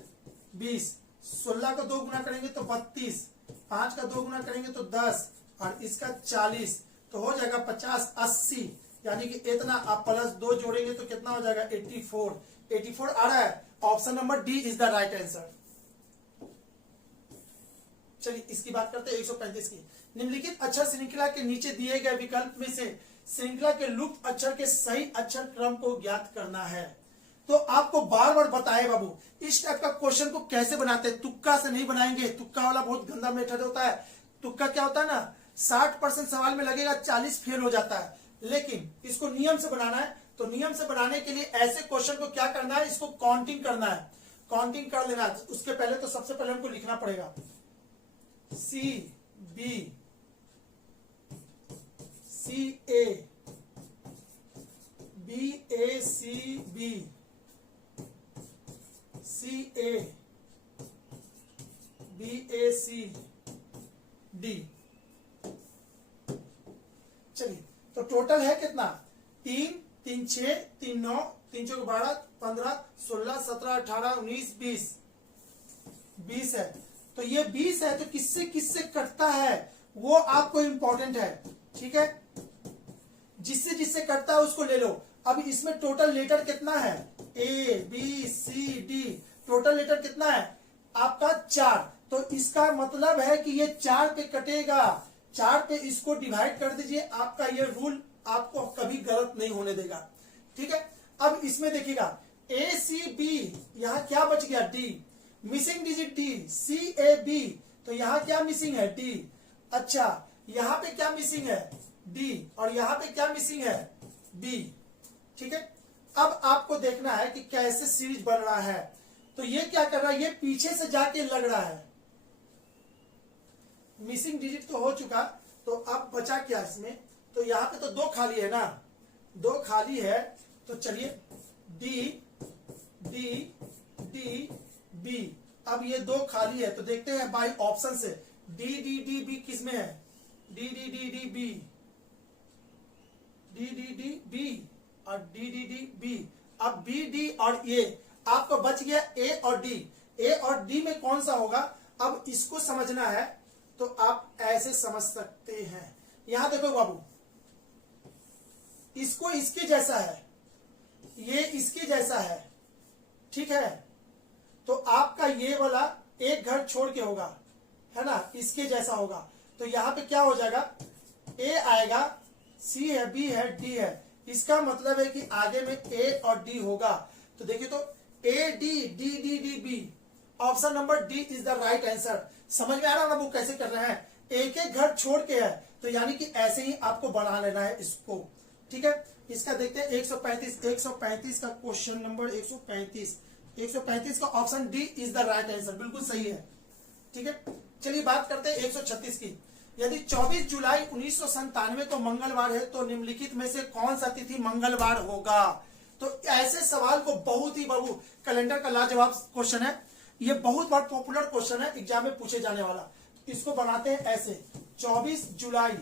20, 16 का 2 गुना करेंगे तो 32, 5 का 2 गुना करेंगे तो 10, और इसका 40, तो हो जाएगा 50, 80, यानी कि इतना आप +2 जोड़ेंगे तो कितना हो जाएगा 84। 84 आ रहा है। Option number D is the right answer. चलिए इसकी बात करते हैं 135 की। निम्नलिखित अक्षर श्रृंखला के नीचे दिए गए विकल्प में से श्रृंखला के लुप्त अक्षर के सही अक्षर क्रम को ज्ञात करना है। तो आपको बार बार बताए बाबू, इस टाइप का क्वेश्चन को कैसे बनाते हैं, तुक्का से नहीं बनाएंगे। तुक्का वाला बहुत गंदा मेथड होता है। तुक्का क्या होता है ना, 60% सवाल में लगेगा, 40 फेल हो जाता है। लेकिन इसको नियम से बनाना है, तो नियम से बनाने के लिए ऐसे क्वेश्चन को क्या करना है, इसको काउंटिंग करना है, काउंटिंग कर लेना है। उसके पहले तो सबसे पहले हमको लिखना पड़ेगा C B C A B A C B C A B A C D. चलिए तो टोटल है कितना, 3 3 6 3 9 3 4 12 15 16 17 18 19 20 20 है। तो ये 20 है, तो किससे किससे कटता है वो आपको इंपॉर्टेंट है। ठीक है, जिससे जिससे कटता है उसको ले लो। अब इसमें टोटल लेटर कितना है, A B C D, total letter कितना है आपका 4। तो इसका मतलब है कि ये 4 पे कटेगा, 4 पे इसको डिवाइड कर दीजिए। आपका ये रूल आपको कभी गलत नहीं होने देगा। ठीक है, अब इसमें देखिएगा ए सी बी, यहां क्या बच गया D, missing digit D. C A B, तो यहां क्या मिसिंग है डी। अच्छा, यहां पे क्या मिसिंग है डी, और यहां पे क्या मिसिंग है बी। ठीक है, अब आपको देखना है कि कैसे सीरीज बन रहा है। तो ये क्या कर रहा है, ये पीछे से जाके लग रहा है। मिसिंग डिजिट तो हो चुका, तो अब बचा क्या इसमें, तो यहां पे तो 2 खाली है ना, 2 खाली है। तो चलिए डी डी डी बी, अब ये 2 खाली है, तो देखते हैं बाय ऑप्शन से डी डी डी बी किस में है, D D D D B, D D D B और डी डी डी बी। अब बी डी और ए, आपको बच गया ए और डी। ए और डी में कौन सा होगा, अब इसको समझना है तो आप ऐसे समझ सकते हैं। यहां देखो बाबू, इसको इसके जैसा है, ये इसके जैसा है। ठीक है, तो आपका ये वाला एक घर छोड़ के होगा, है ना, इसके जैसा होगा। तो यहां पे क्या हो जाएगा, ए आएगा, सी है, बी है, डी है। इसका मतलब है कि आगे में ए और डी होगा। तो देखिए, तो A D D D D B, option number D is the right answer. समझ में आ रहा है ना वो कैसे कर रहे हैं, एक एक घर छोड़ के है, तो यानी कि ऐसे ही आपको बना लेना है इसको। ठीक है, इसका देखते हैं 135 का क्वेश्चन नंबर 135 का option D is the right answer, बिल्कुल सही है। ठीक है, चलिए बात करते हैं 136 की। यदि 24 जुलाई 1997 को मंगलवार है तो निम्नलिखित में से कौन सा तिथि मंगलवार होगा। तो ऐसे सवाल को बहुत ही बाबू कैलेंडर का लाजवाब क्वेश्चन है, ये बहुत बार पॉपुलर क्वेश्चन है, एग्जाम में पूछे जाने वाला। इसको बनाते हैं ऐसे, 24 जुलाई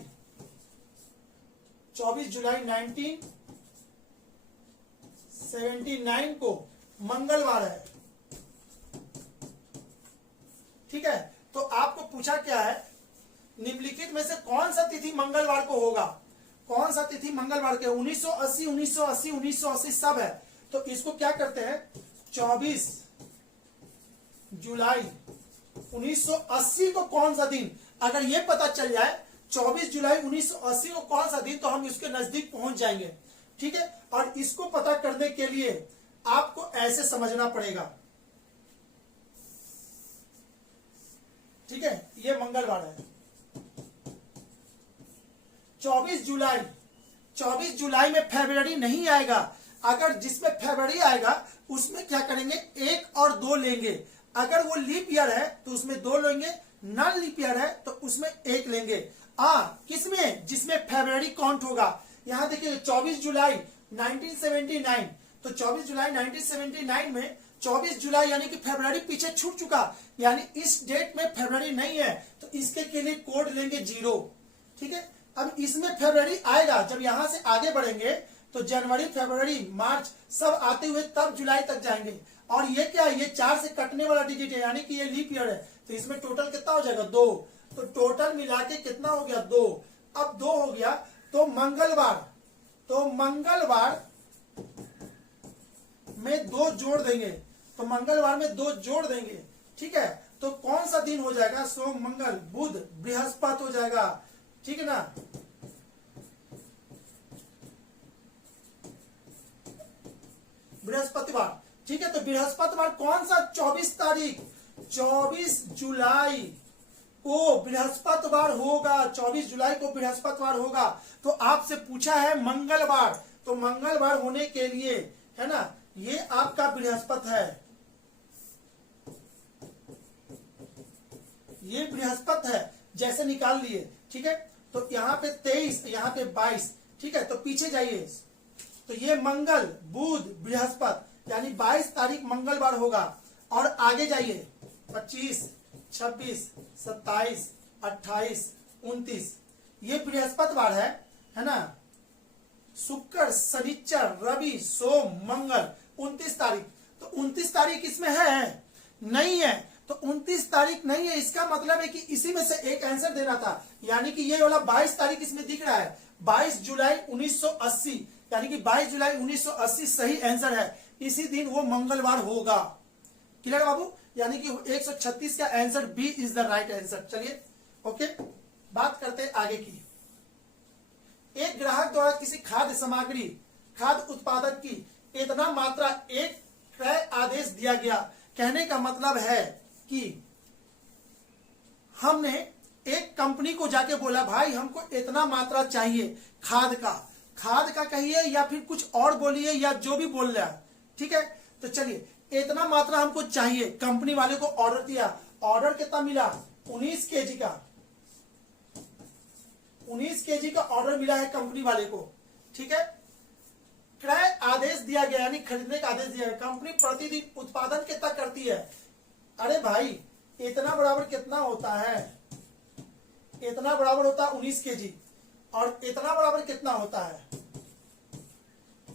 1979 को मंगलवार है। ठीक है, तो आपको पूछा क्या है, निम्नलिखित में से कौन सा तिथि मंगलवार को होगा, कौन सा तिथि मंगलवार के, 1980 सब है। तो इसको क्या करते हैं, 24 जुलाई 1980 को कौन सा दिन, अगर ये पता चल जाए 24 जुलाई 1980 को कौन सा दिन, तो हम इसके नजदीक पहुंच जाएंगे। ठीक है, और इसको पता करने के लिए आपको ऐसे समझना पड़ेगा। ठीक है, ये मंगलवार है 24 जुलाई में फरवरी नहीं आएगा। अगर जिसमें फरवरी आएगा उसमें क्या करेंगे, 1 और 2 लेंगे। अगर वो लीप ईयर है तो उसमें 2 लेंगे, नॉन लीप ईयर है तो उसमें 1 लेंगे। किसमें, जिसमें फरवरी काउंट होगा। यहां देखिए 24 जुलाई 1979, तो 24 जुलाई 1979 में 24 जुलाई यानी कि फरवरी पीछे छूट चुका, यानी इस डेट में फरवरी नहीं है, तो इसके के लिए कोड लेंगे 0। ठीक है, अब इसमें फरवरी आएगा, जब यहां से आगे बढ़ेंगे तो जनवरी फरवरी मार्च सब आते हुए तब जुलाई तक जाएंगे। और ये क्या है, ये 4 से कटने वाला डिजिट है, यानी कि ये लीप ईयर है, तो इसमें टोटल कितना हो जाएगा 2। तो टोटल मिला के कितना हो गया 2। अब 2 हो गया तो मंगलवार, तो मंगलवार में 2 जोड़ देंगे, तो मंगलवार में 2 जोड़ देंगे, ठीक है। तो कौन सा दिन हो जाएगा? सोम, मंगल, बुध, बृहस्पति हो जाएगा, ठीक है ना। बृहस्पतिवार, ठीक है। तो बृहस्पतिवार कौन सा? 24 तारीख, 24 जुलाई को बृहस्पतिवार होगा, 24 जुलाई को बृहस्पतिवार होगा। तो आपसे पूछा है मंगलवार, तो मंगलवार होने के लिए, है ना, ये आपका बृहस्पति है, ये बृहस्पति है, जैसे निकाल लिए, ठीक है। तो यहाँ पे 23, यहाँ पे 22, ठीक है। तो पीछे जाइए, तो ये मंगल, बुध, बृहस्पति, यानी 22 तारीख मंगलवार होगा। और आगे जाइए, 25, 26, 27, 28, 29, ये बृहस्पतिवार है ना। शुक्र, शनिचर, रवि, सोम, मंगल, 29 तारीख। तो 29 तारीख इसमें है? नहीं है। तो 29 तारीख नहीं है, इसका मतलब है कि इसी में से एक आंसर देना था, यानी कि ये वाला 22 तारीख इसमें दिख रहा है, 22 जुलाई 1980, यानी कि 22 जुलाई 1980 सही आंसर है। इसी दिन वो मंगलवार होगा। क्लियर बाबू? यानी कि 136 का answer B is the right answer. चलिए ओके, बात करते हैं आगे की। एक ग्राहक द्वारा किसी खाद्य सामग्री, खाद्य उत्पादक की इतना मात्रा एक क्रय आदेश दिया गया। कहने का मतलब है कि हमने एक कंपनी को जाके बोला, भाई हमको इतना मात्रा चाहिए खाद का कहिए या फिर कुछ और बोलिए, या जो भी बोल रहा है, ठीक है। तो चलिए इतना मात्रा हमको चाहिए, कंपनी वाले को ऑर्डर दिया। ऑर्डर कितना मिला? 19 केजी का, 19 केजी का ऑर्डर मिला है कंपनी वाले को, ठीक है। क्रय आदेश दिया गया, यानी खरीदने का आदेश दिया गया। कंपनी प्रतिदिन उत्पादन कितना करती है? अरे भाई इतना बराबर कितना होता है? इतना बराबर होता है 19 केजी, और इतना बराबर कितना होता है?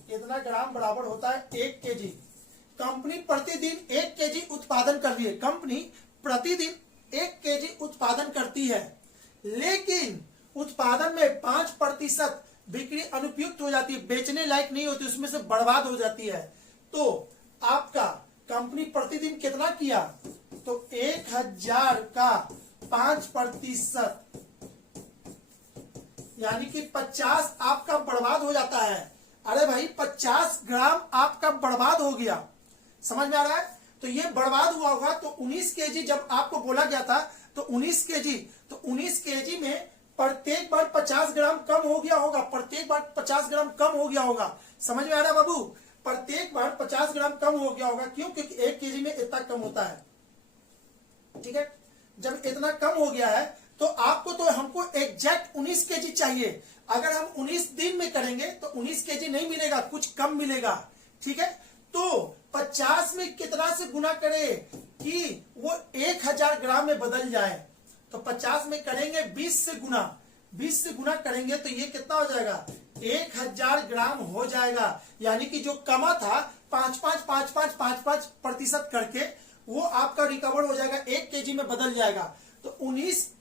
इतना ग्राम बराबर होता है 1 केजी। कंपनी प्रतिदिन 1 केजी उत्पादन कर रही है, कंपनी प्रतिदिन 1 केजी उत्पादन करती है, लेकिन उत्पादन में 5% बिक्री अनुपयुक्त हो जाती है, बेचने लायक नहीं होती, उसमें से बर्बाद हो जाती है। तो आपका कंपनी प्रतिदिन कितना किया? तो 1000 का 5%, यानी कि 50 आपका बर्बाद हो जाता है। अरे भाई 50 ग्राम आपका बर्बाद हो गया, समझ में आ रहा है? तो ये बर्बाद हुआ होगा। तो 19 केजी जब आपको बोला गया था, तो 19 केजी, तो 19 केजी में प्रत्येक बार 50 ग्राम कम हो गया होगा, प्रत्येक बार 50 ग्राम कम हो गया होगा। समझ में आ रहा है बाबू? प्रत्येक बार 50 ग्राम कम हो गया होगा। क्यों? क्योंकि 1 केजी में इतना कम होता है, ठीक है। जब इतना कम हो गया है तो आपको, तो हमको एग्जैक्ट 19 केजी चाहिए। अगर हम 19 दिन में करेंगे तो 19 केजी नहीं मिलेगा, कुछ कम मिलेगा, ठीक है। तो 50 में कितना से गुना करें कि वो 1000 ग्राम में बदल जाए? तो 50 में करेंगे 20 से गुना, 20 से गुना करेंगे तो ये कितना हो जाएगा? 1000 ग्राम हो जाएगा। यानी कि जो कमा था 5-5 करके, वो आपका रिकवर हो जाएगा, 1 केजी में बदल जाएगा। तो 19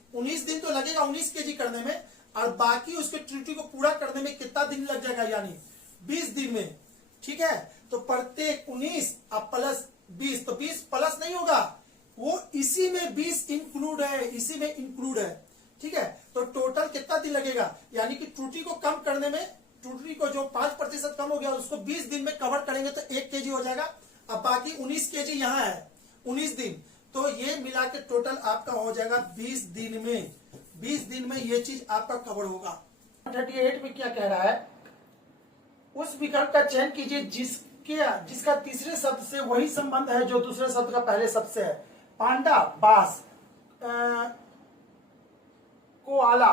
दिन तो लगेगा 19 केजी करने में, और बाकी उसके त्रुटि को पूरा करने में कितना दिन लग जाएगा? यानी 20 दिन में, ठीक है। तो प्रत्येक 19 अब प्लस 20, तो 20 प्लस नहीं होगा, वो इसी में 20 इंक्लूड है, इसी में इंक्लूड है, ठीक है। तो टोटल कितना दिन लगेगा? यानी कि त्रुटि को कम करने में, त्रुटि को जो 5% कम हो गया उसको 20 दिन में कवर करेंगे तो 1 केजी हो जाएगा। अब बाकी 19 केजी यहाँ है, 19 दिन, तो ये मिला के टोटल आपका हो जाएगा 20 दिन में। 20 दिन में ये चीज आपका कवर होगा। 38 में क्या कह रहा है? उस विकल्प का चयन कीजिए जिसका तीसरे शब्द से वही संबंध है जो दूसरे शब्द का पहले शब्द से है। पांडा, बास, कोआला।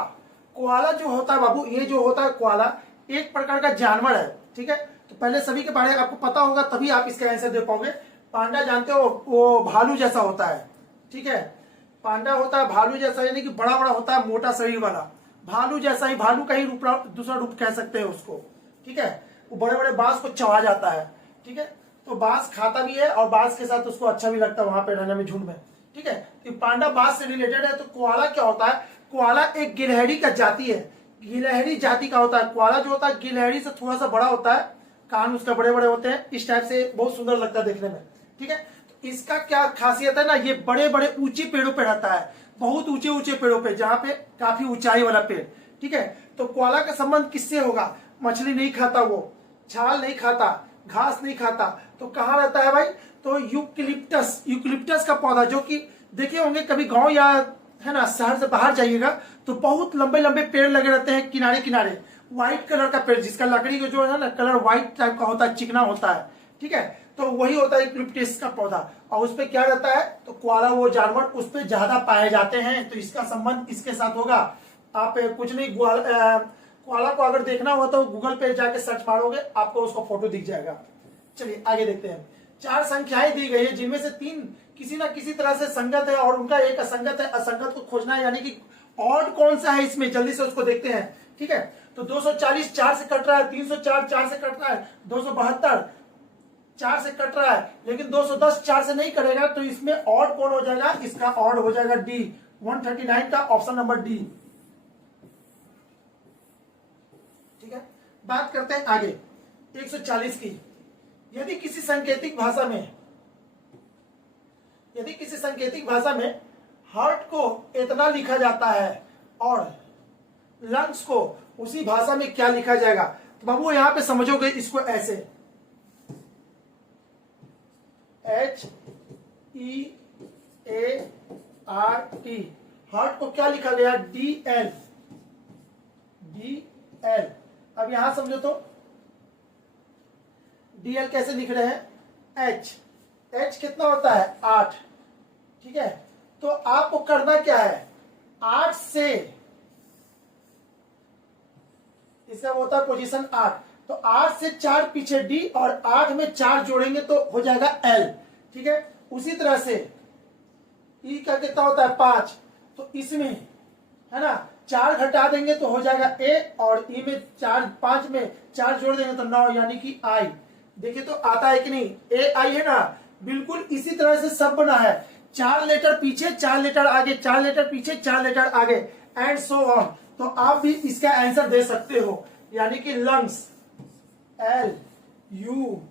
कोआला जो होता है बाबू, ये जो होता है कोआला, एक प्रकार का जानवर है, ठीक है। तो पहले सभी के बारे में आपको पता होगा, तभी आप इसका आंसर दे पाओगे। पांडा जानते हो, वो भालू जैसा होता है, ठीक है। पांडा होता है भालू जैसा, यानी कि बड़ा बड़ा होता है, मोटा शरीर वाला, भालू जैसा ही, भालू का ही दूसरा रूप कह सकते हैं उसको, ठीक है। वो बड़े बड़े बांस को चबा जाता है, ठीक है। तो बांस खाता भी है और बांस के साथ उसको अच्छा भी लगता है वहां पे रहने में, झुंड में, ठीक है। तो पांडा बांस से रिलेटेड है। तो कोआला क्या होता है? कोआला एक गिलहरी का जाति है, गिलहरी जाति का होता है। कोआला जो होता है गिलहरी से थोड़ा सा बड़ा होता है, कान उसका बड़े बड़े होते हैं, इस टाइप से बहुत सुंदर लगता है देखने में। ठीक है, तो इसका क्या खासियत है ना, ये बड़े बड़े ऊंचे पेड़ों पे रहता है, बहुत ऊंचे ऊंचे पेड़ों पे, जहाँ पे काफी ऊंचाई वाला पेड़। ठीक है, तो कोआला का संबंध किससे होगा? मछली नहीं खाता, वो छाल नहीं खाता, घास नहीं खाता, तो कहाँ रहता है भाई? तो यूकलिप्टस, यूकलिप्टस का पौधा, जो कि देखे होंगे कभी गांव या है ना शहर से बाहर जाइएगा तो बहुत लंबे लंबे पेड़ लगे रहते हैं किनारे किनारे, व्हाइट कलर का पेड़, जिसका लकड़ी का जो है ना कलर व्हाइट टाइप का होता है, चिकना होता है। ठीक है, तो वही होता है यूकलिप्टस का पौधा, और उस पे क्या रहता है? तो कोआला वो जानवर उस पे ज्यादा पाए जाते हैं, तो इसका संबंध इसके साथ होगा। आप कुछ नहीं, कोआला को अगर देखना हो तो गूगल पे जाके सर्च मारोगे, आपको उसका फोटो दिख जाएगा। चलिए आगे देखते हैं। 4 संख्याएं दी गई है, जिनमें से 3 किसी ना किसी तरह से संगत है और उनका एक असंगत है। असंगत को खोजना है, यानी कि ऑड कौन सा है इसमें, जल्दी से उसको देखते हैं। ठीक है, तो 240 4 से कट रहा है, 304 4 से कट रहा है, 272 4 से कट रहा है, लेकिन 210 4 से नहीं कटेगा, तो इसमें ऑड कौन हो जाएगा? इसका ऑड हो जाएगा डी, 139 का ऑप्शन नंबर डी। ठीक है, बात करते हैं आगे 140 की। यदि किसी सांकेतिक भाषा में हार्ट को इतना लिखा जाता है और लंग्स को उसी भाषा में क्या लिखा जाएगा? तो बाबू यहां पे समझोगे इसको ऐसे, HEART, हार्ट को क्या लिखा गया? DL। अब यहां समझो तो DL कैसे लिख रहे हैं? H कितना होता है? 8। ठीक है, तो आपको करना क्या है? 8 से, इसका होता है पोजीशन 8, तो 8 से 4 पीछे D और 8 में 4 जोड़ेंगे तो हो जाएगा L। ठीक है, उसी तरह से E का कितना होता है? 5, तो इसमें है ना 4 घटा देंगे तो हो जाएगा A, और E में 5 में 4 जोड़ देंगे तो 9, यानी कि I। देखिए तो आता है कि नहीं? AI है ना, बिल्कुल इसी तरह से सब बना है, 4 लेटर पीछे 4 लेटर आगे, 4 लेटर पीछे 4 लेटर आगे, एंड सो ऑन। तो आप भी इसका आंसर दे सकते हो, यानी कि लंग्स LUNGS।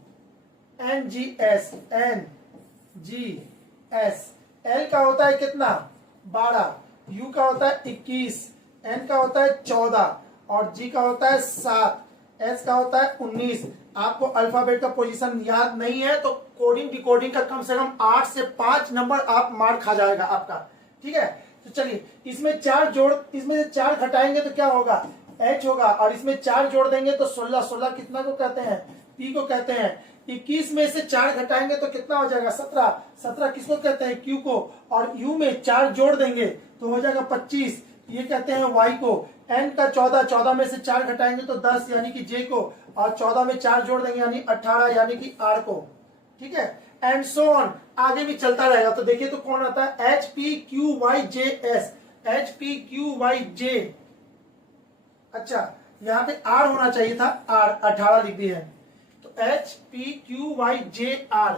L का होता है कितना? 12, U का होता है 21, N का होता है 14 और G का होता है 7, S का होता है 19। आपको अल्फाबेट का पोजीशन याद नहीं है तो कोडिंग डिकोडिंग का कम से कम 8 से 5 नंबर आप मार खा जाएगा आपका। ठीक है, तो चलिए इसमें 4 जोड़, इसमें से 4 घटाएंगे तो क्या होगा? H होगा, और इसमें 4 जोड़ देंगे तो 16। 16 कितना को कहते हैं? P को कहते हैं। 21 में से 4 घटाएंगे तो कितना हो जाएगा? 17। 17 किसको कहते हैं? Q को, और U में 4 जोड़ देंगे तो हो जाएगा 25, ये कहते हैं Y को। N का 14, 14 में से 4 घटाएंगे तो 10, यानी कि J को, और 14 में 4 जोड़ देंगे यानी 18, यानी कि R को। ठीक है, एंड सो ऑन, आगे भी चलता रहेगा। तो देखिए तो कौन आता है? HPQYJS, HPQYJ। अच्छा, यहाँ पे R होना चाहिए था, R 18 लिख दिए हैं, तो HPQYJR,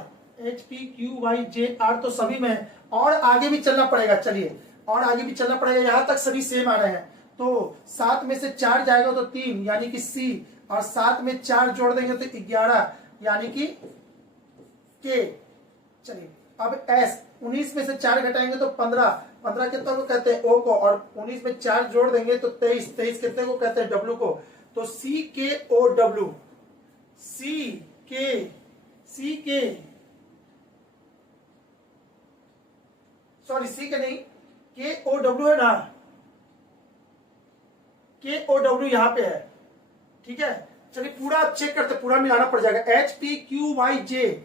HPQYJR तो सभी में है, और आगे भी चलना पड़ेगा। चलिए और आगे भी चलना पड़ेगा, यहां तक सभी सेम आ रहे हैं। तो 7 में से 4 जाएगा तो 3, यानी कि C, और 7 में 4 जोड़ देंगे तो 11, यानी कि K। चलिए अब S, 19 में से 4 घटाएंगे तो 15, 15 कितना को कहते हैं? O को, और 19 में 4 जोड़ देंगे तो 23, 23 कितने को कहते हैं? W को। तो CKOW, सॉरी C के नहीं, KOW है ना, KOW यहां पे है। ठीक है, चलिए पूरा चेक करते, पूरा मिलाना पड़ जाएगा। HPQYJ,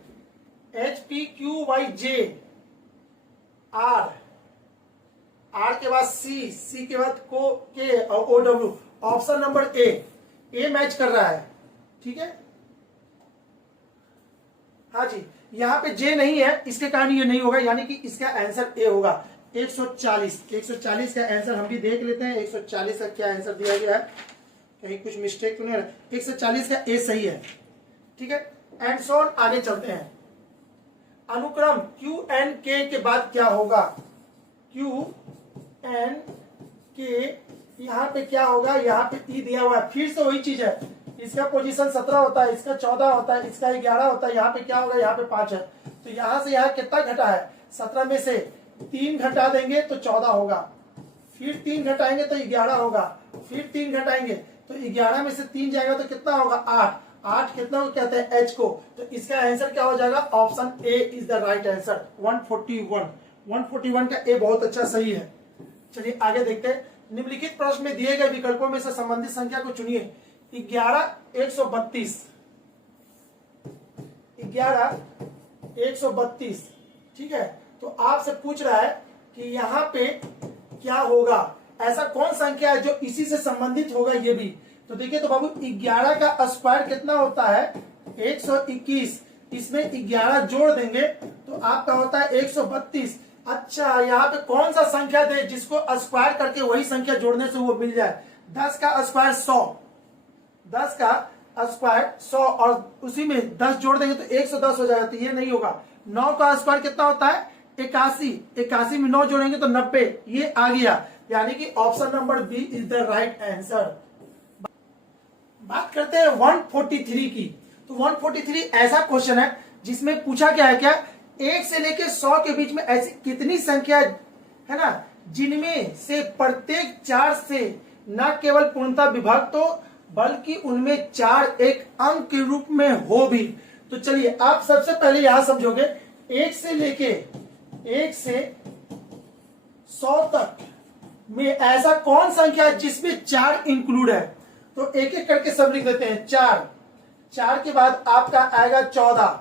R के बाद C के बाद K और OW। Option number A match कर रहा है। ठीक है, हाँ जी, यहाँ पे J नहीं है, इसके कारण ये नहीं होगा, यानी कि इसका आंसर A होगा। 140 का आंसर हम भी देख लेते हैं। 140 का क्या आंसर दिया गया है, कहीं कुछ मिस्टेक तो नहीं है? 140 का A सही है। ठीक है, एंड सो ऑन, आगे चलते हैं। अनुक्रम QNK के बाद क्या होगा? QNK यहाँ पे क्या होगा, यहाँ पे ई दिया हुआ है, फिर से वही चीज है, इसका पोजीशन 17 होता है, इसका 14 होता है, इसका 11 होता है, यहाँ पे क्या होगा, यहाँ पे 5 है, तो यहाँ से यहाँ कितना घटा है, 17 में से 3 घटा देंगे तो 14 होगा, फिर 3 घटाएंगे तो 11 होगा, फिर 3 घटाएंगे तो 11 में से 3 जाएगा तो कितना होगा, 8। 8 कितना को कहते हैं, एच को, तो इसका आंसर क्या हो जाएगा, option A is the right answer, 141 का ए बहुत अच्छा सही है। चलिए आगे देखते हैं, निम्नलिखित प्रश्न में दिए गए विकल्पों में से संबंधित संख्या को चुनिए। 11 132, 11 132, ठीक है, तो आपसे पूछ रहा है कि यहाँ पे क्या होगा, ऐसा कौन संख्या है जो इसी से संबंधित होगा, ये भी तो देखिए। तो बाबू 11 का स्क्वायर कितना होता है, 121, इसमें 11 जोड़ देंगे तो आपका होता है 132। अच्छा, यहाँ पे कौन सा संख्या दे जिसको स्क्वायर करके वही संख्या जोड़ने से वो मिल जाए, 10 का स्क्वायर 100, 10 का स्क्वायर 100 और उसी में 10 जोड़ देंगे तो 110 हो जाएगा, तो ये नहीं होगा। 9 का स्क्वायर कितना होता है, 81, 81 में 9 जोड़ेंगे तो 90, ये आ गया, यानी कि option number B is the right answer. बात करते हैं 143 की, तो 143 ऐसा क्वेश्चन है जिसमें पूछा क्या है, क्या 1 से लेके 100 के बीच में ऐसी कितनी संख्या है ना, जिनमें से प्रत्येक 4 से न केवल पूर्णतः विभक्त हो बल्कि उनमें 4 एक अंक के रूप में हो भी। तो चलिए आप सबसे पहले यहां समझोगे, 1 से लेके 1 से 100 तक में ऐसा कौन संख्या है जिसमें 4 इंक्लूड है, तो एक एक करके सब लिख देते हैं। 4 के बाद आपका आएगा 14,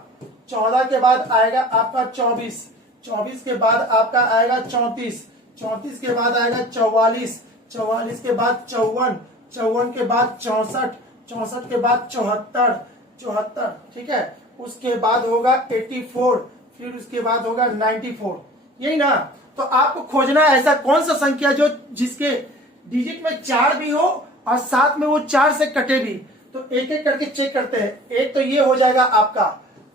14 के बाद आएगा आपका 24, 24 के बाद आपका आएगा 34, 34 के बाद आएगा 44, 44 के बाद 54, 54 के बाद 64, 64 के बाद 74, 74, ठीक है, उसके बाद होगा 84, फिर उसके बाद होगा 94, यही ना। तो आपको खोजना है ऐसा कौन सा संख्या जो जिसके डिजिट में 4 भी हो और साथ में वो 4 से कटे भी। तो एक एक करके चेक करते हैं। एक तो ये हो जाएगा आपका,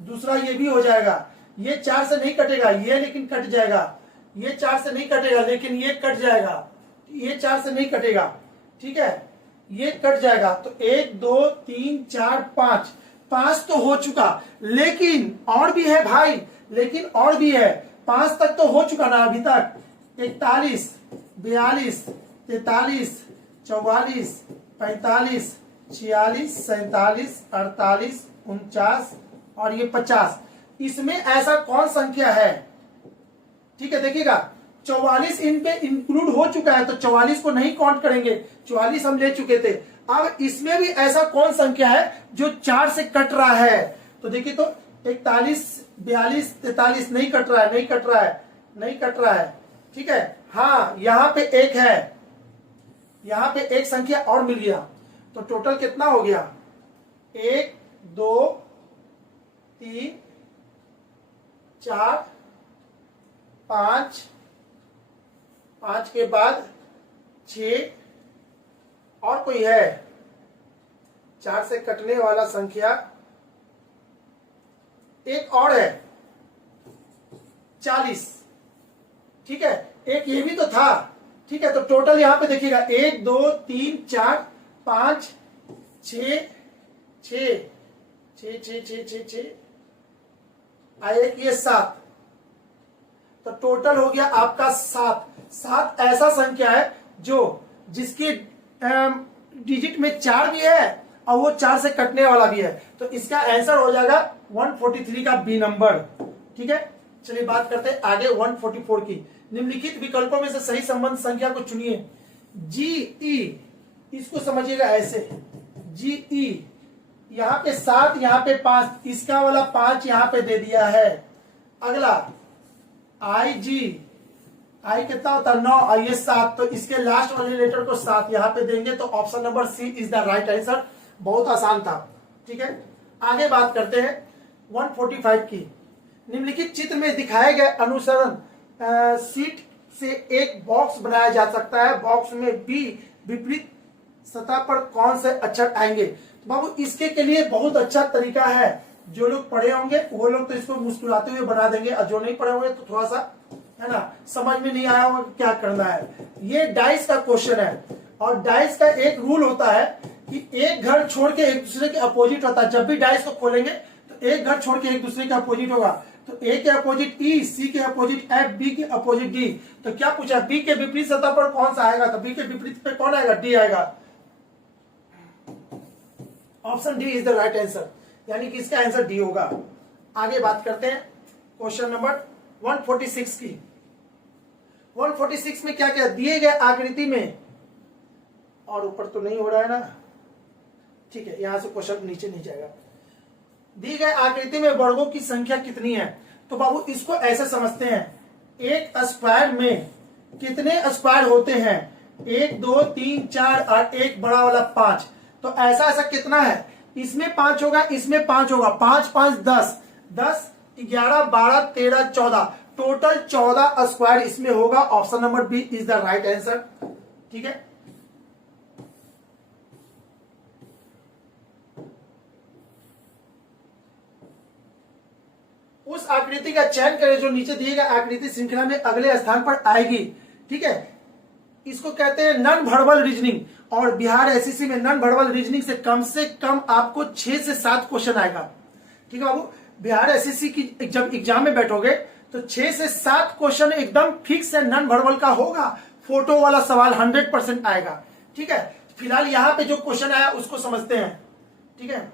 दूसरा ये भी हो जाएगा, ये 4 से नहीं कटेगा, ये लेकिन कट जाएगा, ये 4 से नहीं कटेगा लेकिन ये कट जाएगा, ये 4 से नहीं कटेगा, ठीक है, ये कट जाएगा। तो 1 2 3 4 5, 5 तो हो चुका, लेकिन और भी है भाई, लेकिन और भी है, 5 तक तो हो चुका ना अभी तक। 41 42 43 44 45 46 47 48 49 और ये 50, इसमें ऐसा कौन संख्या है, ठीक है, देखिएगा 44 इन पे इंक्लूड हो चुका है तो 44 को नहीं काउंट करेंगे, 44 हम ले चुके थे। अब इसमें भी ऐसा कौन संख्या है जो 4 से कट रहा है, तो देखिए तो 41 42 43 नहीं कट रहा है, नहीं कट रहा है, नहीं कट रहा है, ठीक है। हाँ, यहाँ पे एक है, यहाँ पे एक संख्या और मिल गया, तो टोटल कितना हो गया, 1 2 3 4 5, 5 के बाद 6 और कोई है 4 से कटने वाला संख्या, एक और है 40, ठीक है, एक ये भी तो था, ठीक है। तो टोटल यहां पे देखिएगा 1 2 3 4 5 6 6 6 6 6 6 6 एक ये 7, तो टोटल हो गया आपका 7। 7 ऐसा संख्या है जो जिसके डिजिट में 4 भी है और वो 4 से कटने वाला भी है, तो इसका आंसर हो जाएगा 143 का बी नंबर, ठीक है। चलिए बात करते हैं आगे 144 की। निम्नलिखित विकल्पों में से सही संबंध संख्या को चुनिए। जी ई, इसको समझिएगा ऐसे, जी ई, यहाँ पे 7, यहाँ पे 5, इसका वाला 5 यहाँ पे दे दिया है। अगला आई जी, आई कितना होता है 9 और ये 7, तो इसके लास्ट वाले लेटर को 7 यहाँ पे देंगे, तो option number C is the right answer. बहुत आसान था, ठीक है। आगे बात करते हैं 145 की। निम्नलिखित चित्र में दिखाए गए अनुसरण सीट से एक बॉक्स बनाया जा सकता है, बॉक्स में बी विपरीत सतह पर कौन से अक्षर आएंगे। तो बाबू इसके के लिए बहुत अच्छा तरीका है, जो लोग पढ़े होंगे वो लोग तो इसको मुस्कुराते हुए बना देंगे, और जो नहीं पढ़े होंगे तो थोड़ा सा है ना समझ में नहीं आया होगा क्या करना है। ये डाइस का क्वेश्चन है और डाइस का एक रूल होता है कि एक घर छोड़ के एक दूसरे के अपोजिट होता है। जब भी डाइस को खोलेंगे तो एक घर छोड़ के एक दूसरे के अपोजिट होगा। तो ए के अपोजिट ई, सी के अपोजिट एफ, बी के अपोजिट डी। तो क्या पूछा, बी के विपरीत सतह पर कौन सा आएगा? तो बी के विपरीत पे कौन आएगा? डी आएगा। Option D is the right answer, यानी कि इसका आंसर डी होगा। आगे बात करते हैं क्वेश्चन नंबर 146 की। 146 में क्या क्या दिए गए आकृति में, और ऊपर तो नहीं हो रहा है ना, ठीक है, यहां से क्वेश्चन नीचे नहीं जाएगा। दी गए आकृति में वर्गों की संख्या कितनी है? तो बाबू इसको ऐसे समझते हैं, एक स्क्वायर में कितने स्क्वायर होते हैं? 1 2 3 4 और एक बड़ा वाला 5। तो ऐसा ऐसा कितना है? इसमें 5 होगा, इसमें 5 होगा, 5 5 10, 10 11 12 13 14, टोटल 14 स्क्वायर इसमें होगा। Option number B is the right answer. ठीक है, उस आकृति का चयन करें जो नीचे दिए गए आकृति श्रृंखला में अगले स्थान पर आएगी। ठीक है, इसको कहते हैं नॉन वर्बल रीजनिंग, और बिहार एसएससी में नॉन वर्बल रीजनिंग से कम आपको 6 से 7 क्वेश्चन आएगा। ठीक है बाबू, बिहार एसएससी की जब एग्जाम में बैठोगे तो 6 से 7 क्वेश्चन एकदम फिक्स है, नॉन वर्बल का होगा। फोटो वाला सवाल 100% आएगा। ठीक है, फिलहाल यहाँ पे जो क्वेश्चन आया उसको समझते हैं। ठीक है,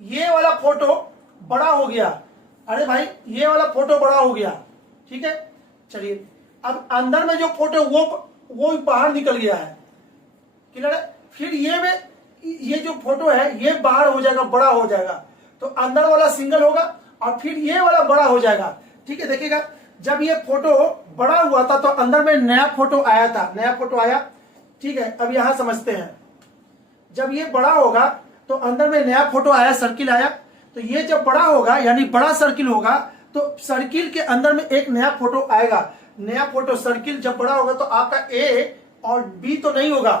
ये वाला फोटो बड़ा हो गया, अरे भाई ये वाला फोटो बड़ा हो गया। ठीक है, चलिए अब अंदर में जो फोटो वो बाहर निकल गया है, क्लियर है। फिर ये जो फोटो है ये बाहर हो जाएगा, बड़ा हो जाएगा, तो अंदर वाला सिंगल होगा और फिर ये वाला बड़ा हो जाएगा। ठीक है, देखिएगा जब ये फोटो बड़ा हुआ था तो अंदर में नया फोटो आया था, नया फोटो आया। ठीक है, अब यहां समझते हैं, जब ये बड़ा होगा तो अंदर में नया फोटो आया, सर्किल आया। तो ये जब बड़ा होगा यानी बड़ा सर्किल होगा तो सर्किल के अंदर में एक नया फोटो आएगा। नया फोटो सर्किल जब बड़ा होगा तो आपका ए और बी तो नहीं होगा,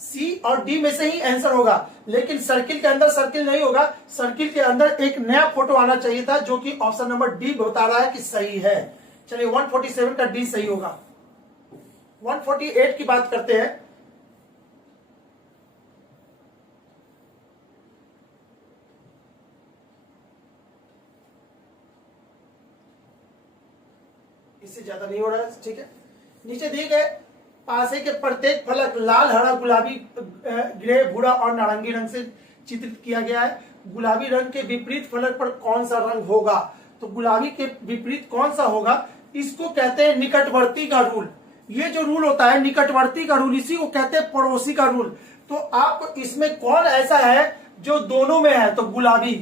सी और डी में से ही आंसर होगा। लेकिन सर्किल के अंदर सर्किल नहीं होगा, सर्किल के अंदर एक नया फोटो आना चाहिए था, जो कि ऑप्शन नंबर डी बता रहा है कि सही है। चलिए 147 का डी सही होगा। 148 की बात करते हैं। इससे ज्यादा नहीं हो रहा है। ठीक है, नीचे दिए गए पासे के प्रत्येक फलक लाल, हरा, गुलाबी, ग्रे, भूरा और नारंगी रंग से चित्रित किया गया है। गुलाबी रंग के विपरीत फलक पर कौन सा रंग होगा? तो गुलाबी के विपरीत कौन सा होगा? इसको कहते हैं निकटवर्ती का रूल। ये जो रूल होता है निकटवर्ती का रूल, इसी को कहते हैं पड़ोसी का रूल। तो आप इसमें कौन ऐसा है जो दोनों में है? तो गुलाबी,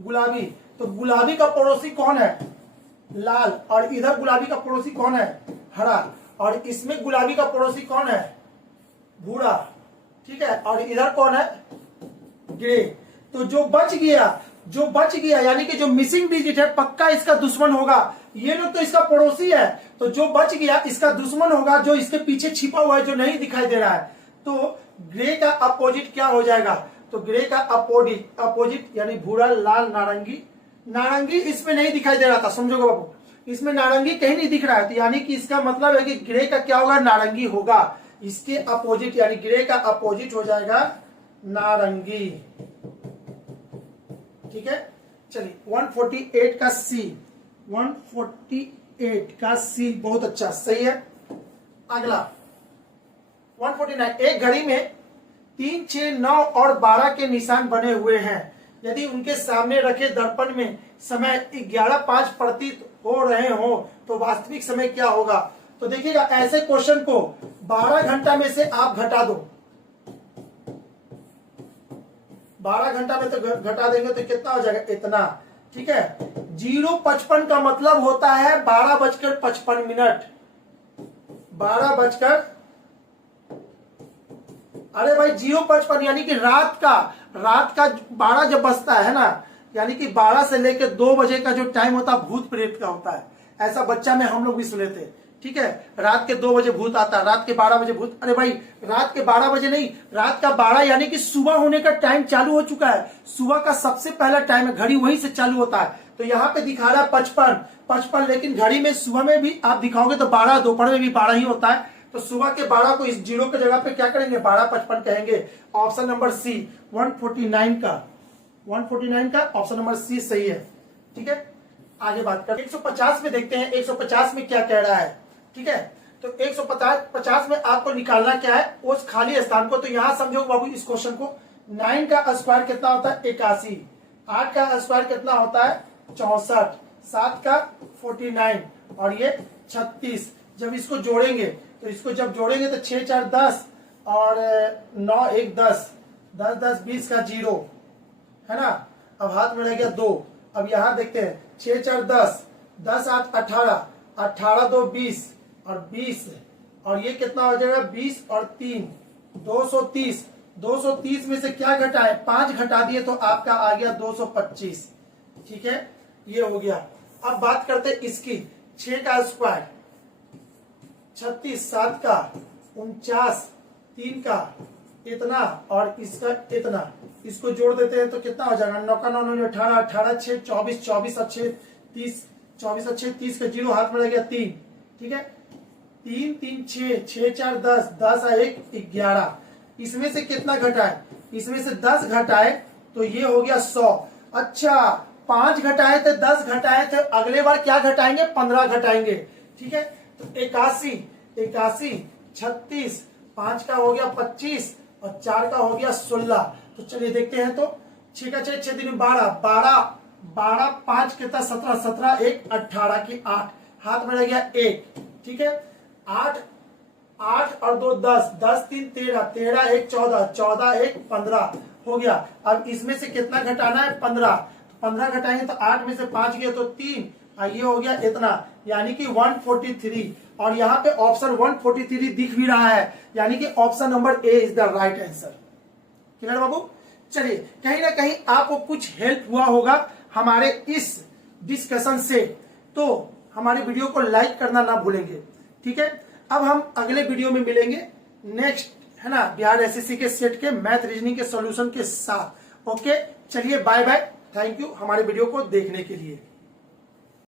गुलाबी। तो गुलाबी का पड़ोसी कौन है? लाल। और इधर गुलाबी का पड़ोसी कौन है? हरा। और इसमें गुलाबी का पड़ोसी कौन है? भूरा। ठीक है, और इधर कौन है? ग्रे। तो जो बच गया यानी कि जो मिसिंग डिजिट है पक्का इसका दुश्मन होगा। ये लोग तो इसका पड़ोसी है, तो जो बच गया इसका दुश्मन होगा, जो इसके पीछे छिपा हुआ है, जो नहीं दिखाई दे रहा है। तो ग्रे का अपोजिट क्या हो जाएगा? तो ग्रे का अपोजिट यानी भूरा, लाल, नारंगी। नारंगी इसमें नहीं दिखाई दे रहा था, समझोगे बाबू, इसमें नारंगी कहीं नहीं दिख रहा है। तो यानी कि इसका मतलब है कि ग्रे का क्या होगा? नारंगी होगा। इसके अपोजिट यानी ग्रे का अपोजिट हो जाएगा नारंगी। ठीक है, चलिए 148 का सी, 148 का सी बहुत अच्छा, सही है। अगला 149, एक घड़ी में 3, 6, 9 और 12 के निशान बने हुए हैं। यदि उनके सामने रखे दर्पण में समय 11:05 प्रतीत हो रहे हो तो वास्तविक समय क्या होगा? तो देखिएगा ऐसे क्वेश्चन को 12 घंटा में से आप घटा दो, 12 घंटा में तो घटा देंगे तो कितना हो जाएगा? इतना। ठीक है, 0:55 का मतलब होता है 12:55, 12 अरे भाई 0:55 यानी कि रात का 12 जब बजता है ना, यानी कि 12 से लेकर 2 बजे का जो टाइम होता है भूत प्रेत का होता है। ऐसा बच्चा में हम लोग भी सुने थे। ठीक है, रात के 2 बजे भूत आता है, रात के 12 बजे भूत। अरे भाई रात के 12 बजे नहीं, रात का 12 यानी कि सुबह होने का टाइम चालू हो चुका है। सुबह का सबसे पहला टाइम है, घड़ी वहीं से चालू होता है। तो यहाँ पे दिखा रहा है 55, लेकिन घड़ी में सुबह में भी आप दिखाओगे तो 12, दोपहर में भी 12 ही होता है। तो सुबह के 12 को इस जीरो के जगह पे क्या करेंगे 1255 कहेंगे। ऑप्शन नंबर सी 149 का ऑप्शन नंबर सी सही है। ठीक है, आगे बात करते हैं 150 में देखते हैं 150 में क्या कह रहा है। ठीक है, तो 150 में आपको निकालना क्या है उस खाली स्थान को। तो यहां समझो बाबू इस क्वेश्चन को, 9 का स्क्वायर कितना होता है 81, 8 का स्क्वायर कितना होता है 64, 7 का 49 और ये 36। जब इसको जोड़ेंगे तो इसको जब जोड़ेंगे तो 6 4 10 और 9 1 10, 10 10 20 का 0 है ना। अब हाथ में रह गया 2। अब यहां देखते हैं 6 4 10, 10 8 18, 18 2 20 और 20 और ये कितना हो जाएगा 20 और 3 230। 230 में से क्या घटाए 5 घटा दिए तो आपका आ गया 225। ठीक है, ये हो गया। अब बात करते हैं इसकी, 6 का स्क्वायर 36, 7 का 49, 3 का इतना और इसका इतना, इसको जोड़ देते हैं तो कितना हो जाएगा 9 का 9 9 18, 18 6 24, 24 और 6 30, 24 और 6 30 का 0 हाथ में रह गया 3। ठीक है, 3 3 6, 6 4 10, 10 और 1 11। इसमें से कितना घटाए, इसमें से 10 घटाए तो ये हो गया 100। अच्छा 5 घटाए थे 10 घटाए थे, अगले बार क्या घटाएंगे 15 घटाएंगे। ठीक है, तो 81 81 36, 5 का हो गया 25 और 4 का हो गया 16। तो चलिए देखते हैं, तो 6 का 6 6 दिन 12 12 12 5 कितना 17 17 1 18 की 8 हाथ में रह गया 1। ठीक है, 8 8 और 2 10, 10 3 13, 13 1 14, 14 1 15 हो गया। अब इसमें से कितना घटाना है 15, तो 15 घटाएंगे तो 8 में से 5 गया तो 3 और ये हो गया इतना, यानी कि 143। और यहाँ पे ऑप्शन 143 दिख भी रहा है, यानी कि option number A is the right answer. Clear बाबू। चलिए, कहीं ना कहीं आपको कुछ हेल्प हुआ होगा हमारे इस डिस्कशन से, तो हमारे वीडियो को लाइक करना ना भूलेंगे। ठीक है, अब हम अगले वीडियो में मिलेंगे नेक्स्ट, है ना, बिहार एसएससी के सेट के मैथ रीजनिंग के सॉल्यूशन के साथ। ओके, चलिए बाय बाय, थैंक यू हमारे वीडियो को देखने के लिए।